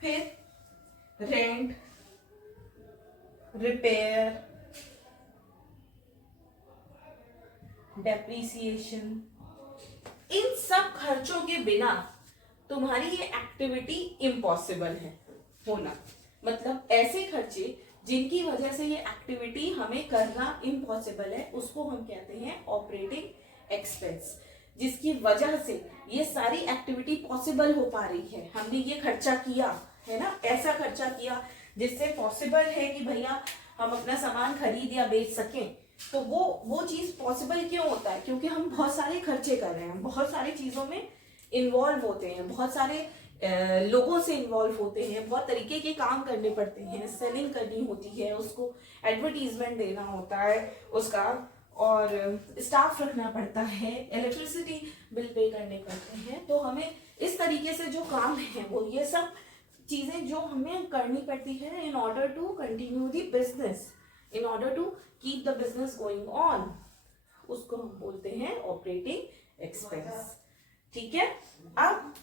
फिर रेंट, रिपेयर, डेप्रीसिएशन, इन सब खर्चों के बिना तुम्हारी ये एक्टिविटी इम्पॉसिबल है होना। मतलब ऐसे खर्चे जिनकी वजह से ये एक्टिविटी हमें करना इम्पॉसिबल है, उसको हम कहते हैं ऑपरेटिंग एक्सपेंस। जिसकी वजह से ये सारी एक्टिविटी पॉसिबल हो पा रही है, हमने ये खर्चा किया है ना, ऐसा खर्चा किया जिससे पॉसिबल है कि भैया हम अपना सामान खरीद या बेच सकें। तो वो चीज पॉसिबल क्यों होता है, क्योंकि हम बहुत सारे खर्चे कर रहे हैं, बहुत सारी चीजों में इन्वॉल्व होते हैं, बहुत सारे लोगों से इन्वॉल्व होते हैं, बहुत तरीके के काम करने पड़ते हैं, सेलिंग करनी होती है, उसको एडवर्टीजमेंट देना होता है उसका, और स्टाफ रखना पड़ता है, इलेक्ट्रिसिटी बिल पे करने पड़ते हैं। तो हमें इस तरीके से जो काम है वो ये सब चीजें जो हमें करनी पड़ती है in order to continue the business, in order to keep the business going on, उसको हम बोलते हैं ऑपरेटिंग एक्सपेंस। ठीक है, अब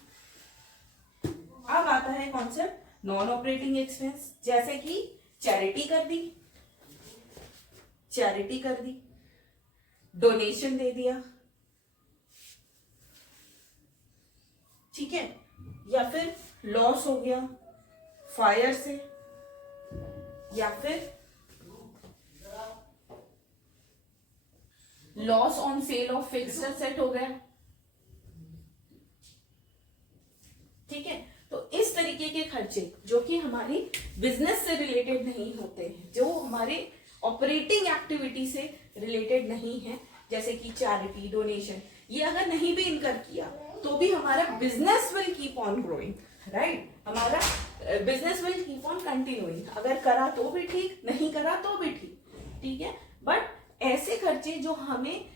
आता है कॉन्सेप्ट नॉन ऑपरेटिंग एक्सपेंस, जैसे कि चैरिटी कर दी, डोनेशन दे दिया, ठीक है, या फिर लॉस हो गया फायर से, या फिर loss on sale of fixed asset हो गया। ठीक है, तो इस तरीके के खर्चे जो कि हमारी बिजनेस से रिलेटेड नहीं होते हैं, जो हमारे ऑपरेटिंग एक्टिविटी से रिलेटेड नहीं है, जैसे कि चैरिटी, डोनेशन, ये अगर नहीं भी इनकर किया तो भी हमारा business will keep on growing, right, हमारा business will keep on continuing. अगर करा तो भी ठीक, नहीं करा तो भी ठीक, ठीक है, बट ऐसे खर्चे जो हमें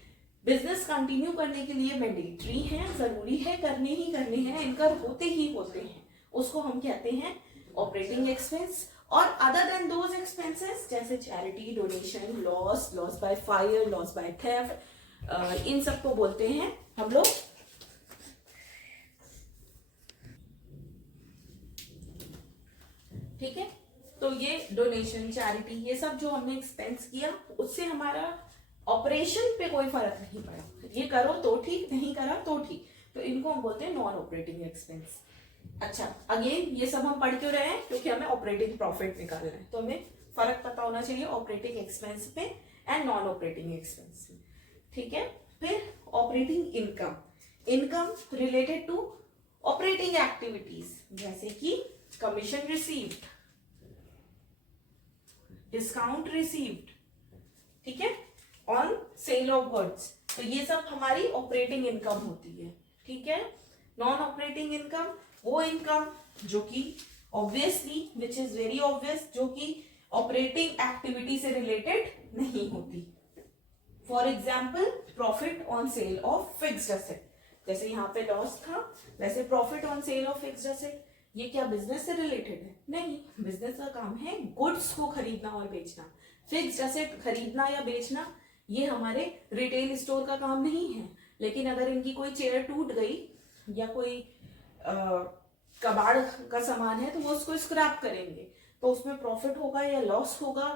बिजनेस कंटिन्यू करने के लिए मैंडेटरी हैं, जरूरी है, करने ही करने हैं, इनकर होते ही होते हैं, उसको हम कहते हैं ऑपरेटिंग एक्सपेंस। और अदर देन दोज एक्सपेंसेस जैसे charity, donation, loss by fire, loss by theft, इन सबको बोलते हैं हम लोग ठीक है। तो ये डोनेशन, चैरिटी, ये सब जो हमने एक्सपेंस किया उससे हमारा ऑपरेशन पे कोई फर्क नहीं पड़ा, ये करो तो ठीक, नहीं करा तो ठीक, तो इनको हम बोलते हैं नॉन ऑपरेटिंग एक्सपेंस। अच्छा, अगेन ये सब हम पढ़ क्यों रहे हैं, क्योंकि हमें ऑपरेटिंग प्रॉफिट निकालना है, तो हमें फर्क पता होना चाहिए ऑपरेटिंग एक्सपेंस पे एंड नॉन ऑपरेटिंग एक्सपेंस में। ठीक है, फिर operating income, income related to operating activities, जैसे कि कमीशन रिसीव्ड, डिस्काउंट रिसीव्ड, ठीक है, ऑन सेल ऑफ गुड्स, तो ये सब हमारी ऑपरेटिंग इनकम होती है, ठीक है। नॉन ऑपरेटिंग इनकम वो इनकम जो कि obviously, which is very obvious, जो कि ऑपरेटिंग एक्टिविटी से रिलेटेड नहीं होती। For example profit on sale of fixed asset, जैसे यहाँ पे लॉस था वैसे profit on sale of fixed asset, ये क्या बिजनेस से रिलेटेड है? नहीं, बिजनेस का काम है गुड्स को खरीदना और बेचना, फिक्स्ड एसेट खरीदना या बेचना ये हमारे रिटेल स्टोर का काम नहीं है। लेकिन अगर इनकी कोई चेयर टूट गई या कोई कबाड़ का सामान है तो वो उसको स्क्रैप करेंगे, तो उसमें प्रॉफिट होगा या लॉस होगा,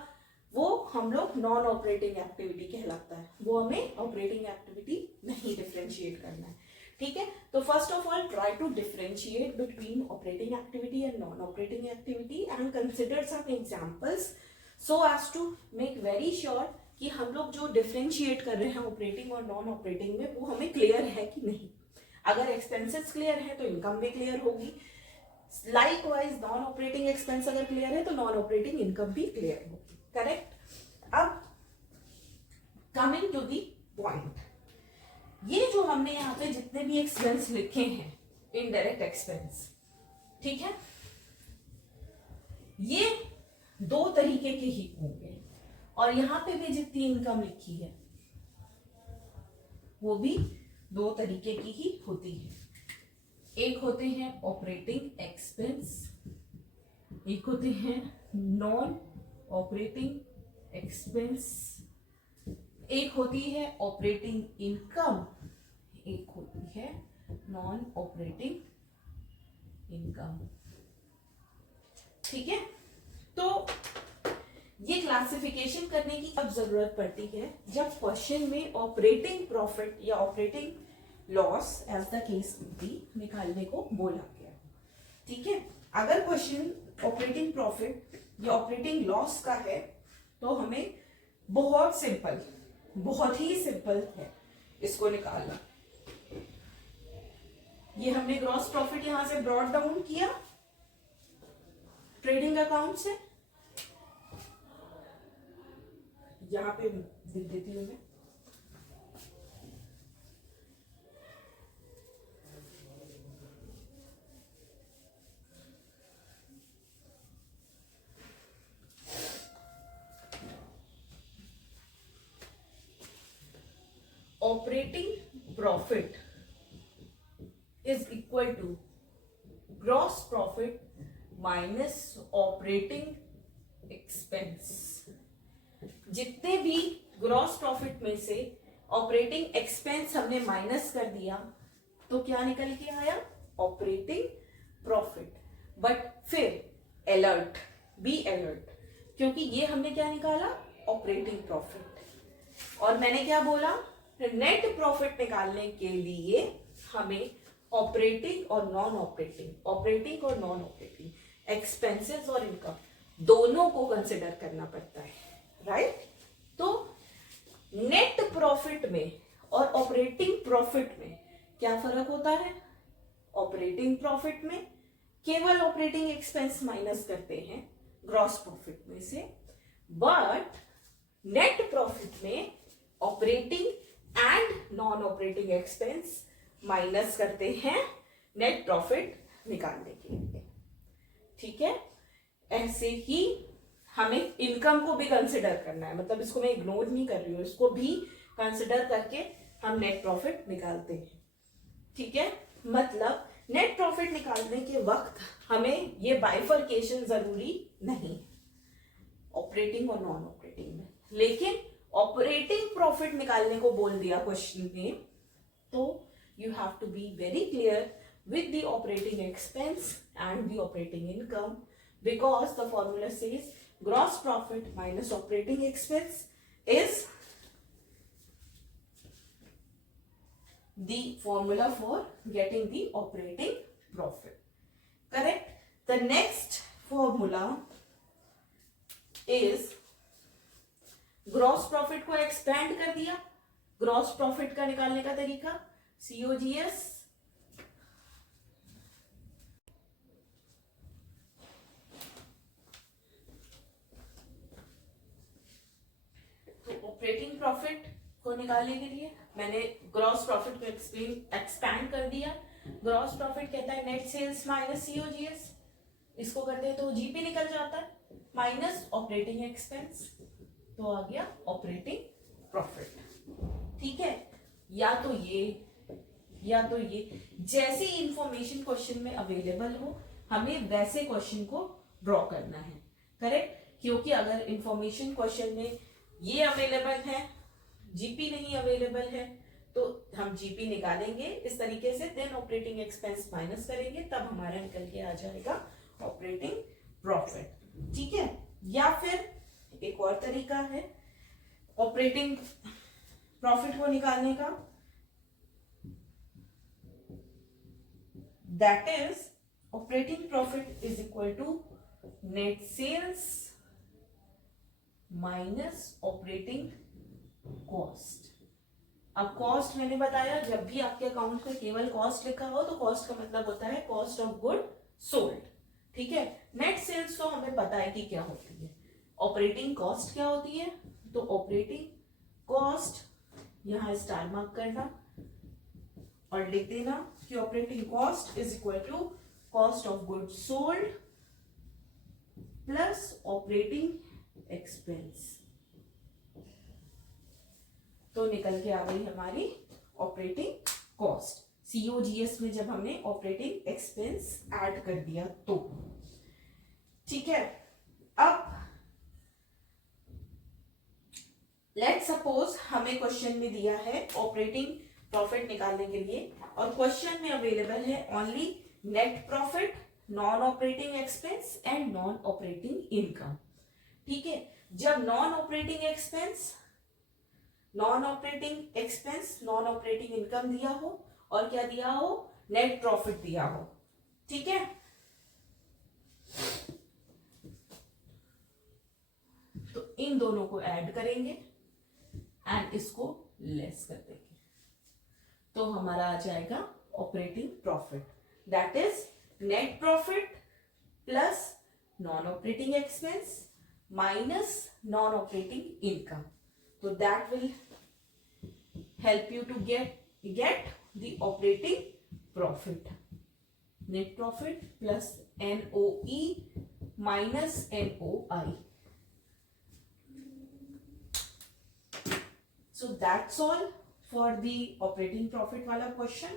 वो हम लोग नॉन ऑपरेटिंग एक्टिविटी कहलाता है, वो हमें ऑपरेटिंग एक्टिविटी नहीं डिफरेंशिएट करना है, ठीक है। तो first of all try to differentiate between operating activity and non operating activity and consider some examples so as to make very sure कि हम लोग जो डिफरेंशिएट कर रहे हैं ऑपरेटिंग और नॉन ऑपरेटिंग में वो हमें क्लियर है कि नहीं। अगर एक्सपेंसेस क्लियर है तो इनकम भी क्लियर होगी, लाइकवाइज नॉन ऑपरेटिंग एक्सपेंस अगर क्लियर है तो नॉन ऑपरेटिंग इनकम भी क्लियर होगी, करेक्ट। अब कमिंग टू दी पॉइंट, ये जो हमने यहाँ पे जितने भी एक्सपेंस लिखे हैं इनडायरेक्ट एक्सपेंस, ठीक है, ये दो तरीके के ही होंगे और यहाँ पे भी जितनी इनकम लिखी है वो भी दो तरीके की ही होती है। एक होते हैं ऑपरेटिंग एक्सपेंस, एक होते हैं नॉन ऑपरेटिंग एक्सपेंस, एक होती है ऑपरेटिंग इनकम, एक होती है नॉन ऑपरेटिंग इनकम, ठीक है। तो ये क्लासिफिकेशन करने की अब जरूरत पड़ती है जब क्वेश्चन में ऑपरेटिंग प्रॉफिट या operating loss as the case भी निकालने को बोला गया, ठीक है। अगर क्वेश्चन ऑपरेटिंग प्रॉफिट या ऑपरेटिंग लॉस का है तो हमें बहुत सिंपल, बहुत ही सिंपल है इसको निकालना। ये हमने ग्रॉस प्रॉफिट यहां से ब्रॉट डाउन किया ट्रेडिंग अकाउंट से, यहां पे लिख देती हूं मैं, operating profit is equal to gross profit minus operating expense. जितने भी ग्रॉस प्रॉफिट में से ऑपरेटिंग एक्सपेंस हमने माइनस कर दिया तो क्या निकल के आया? Operating profit. बट फिर अलर्ट, बी अलर्ट, क्योंकि ये हमने क्या निकाला? Operating profit. और मैंने क्या बोला? नेट प्रॉफिट निकालने के लिए हमें ऑपरेटिंग और नॉन ऑपरेटिंग, ऑपरेटिंग और नॉन ऑपरेटिंग एक्सपेंसेस और इनकम दोनों को कंसिडर करना पड़ता है, राइट? तो नेट प्रॉफिट में और ऑपरेटिंग प्रॉफिट में क्या फर्क होता है? ऑपरेटिंग प्रॉफिट में केवल ऑपरेटिंग एक्सपेंस माइनस करते हैं ग्रॉस प्रॉफिट में से, बट नेट प्रॉफिट में operating and non operating expense minus करते हैं नेट प्रॉफिट निकालने के लिए, ठीक है? ऐसे ही हमें इनकम को भी कंसिडर करना है, मतलब इसको मैं इग्नोर नहीं कर रही हूं, इसको भी कंसिडर करके हम नेट प्रॉफिट निकालते हैं, ठीक है? मतलब नेट प्रॉफिट निकालने के वक्त हमें ये बाइफर्केशन जरूरी नहीं ऑपरेटिंग और नॉन ऑपरेटिंग में, लेकिन ऑपरेटिंग प्रॉफिट निकालने को बोल दिया क्वेश्चन ने, तो you have to be very clear with the operating expense and the operating income, because the formula says gross profit minus operating expense is the formula for getting the operating profit, correct? The next formula is gross profit को expand कर दिया, gross profit का निकालने का तरीका COGS profit को निकालने के लिए मैंने ग्रॉस प्रॉफिट को एक्सपैंड कर दिया। ग्रॉस प्रॉफिट कहता है नेट सेल्स माइनस सीओजीएस, इसको करते हैं तो जीपी निकल जाता है, माइनस ऑपरेटिंग एक्सपेंस, तो आ गया ऑपरेटिंग प्रॉफिट। ठीक है, या तो ये जैसी इंफॉर्मेशन क्वेश्चन में अवेलेबल हो हमें वैसे क्वेश्चन को ड्रॉ करना है, करेक्ट। क्योंकि अगर इंफॉर्मेशन क्वेश्चन में ये अवेलेबल है, जीपी नहीं अवेलेबल है, तो हम जीपी निकालेंगे इस तरीके से, देन ऑपरेटिंग एक्सपेंस माइनस करेंगे, तब हमारा निकल के आ जाएगा ऑपरेटिंग प्रॉफिट। ठीक है, या फिर एक और तरीका है ऑपरेटिंग प्रॉफिट को निकालने का, that is operating profit is equal to net sales minus operating cost. अब कॉस्ट मैंने बताया, जब भी आपके अकाउंट में केवल कॉस्ट लिखा हो तो कॉस्ट का मतलब होता है कॉस्ट ऑफ गुड सोल्ड। ठीक है, नेट सेल्स तो हमें पता है कि क्या होती है, ऑपरेटिंग कॉस्ट क्या होती है, तो ऑपरेटिंग कॉस्ट यहां स्टार मार्क करना और लिख देना कि operating cost is equal to cost of good sold plus operating expense. तो निकल के आ गई हमारी ऑपरेटिंग कॉस्ट, सीओजीएस में जब हमने ऑपरेटिंग एक्सपेंस ऐड कर दिया तो। ठीक है, अब लेट्स सपोज हमें क्वेश्चन में दिया है ऑपरेटिंग प्रॉफिट निकालने के लिए और क्वेश्चन में अवेलेबल है only net profit, non operating expense and non operating income. ठीक है, जब non operating expense, non operating income दिया हो और क्या दिया हो, नेट प्रॉफिट दिया हो। ठीक है, तो इन दोनों को ऐड करेंगे एंड इसको लेस कर देंगे, तो हमारा आ जाएगा operating profit, that is net profit plus non operating expense minus non operating income. So that will help you to get the operating profit. Net profit plus NOE minus NOI. So that's all for the operating profit wala question,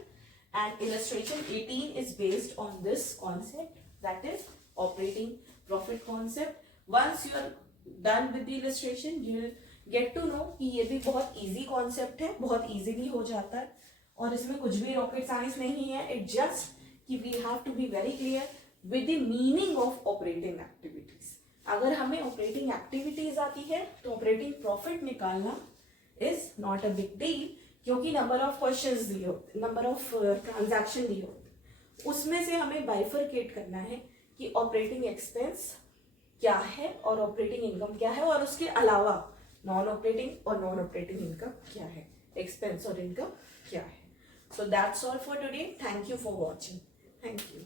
and illustration 18 is based on this concept, that is operating profit concept. Once you are done with the illustration, you will get to know कि ये भी बहुत easy concept है, बहुत easily हो जाता है और इसमें कुछ भी रॉकेट साइंस नहीं है। इट जस्ट कि we have to be very clear with the meaning of operating activities. अगर हमें ऑपरेटिंग एक्टिविटीज आती है तो ऑपरेटिंग प्रॉफिट निकालना is not a big deal, क्योंकि नंबर ऑफ क्वेश्चंस दिए होते, नंबर ऑफ ट्रांजैक्शन दिए होते, उसमें से हमें बाइफरकेट करना है कि ऑपरेटिंग एक्सपेंस क्या है और ऑपरेटिंग इनकम क्या है, और उसके अलावा नॉन ऑपरेटिंग और नॉन ऑपरेटिंग इनकम क्या है, एक्सपेंस और इनकम क्या है। So that's all for today, thank you for watching, thank you.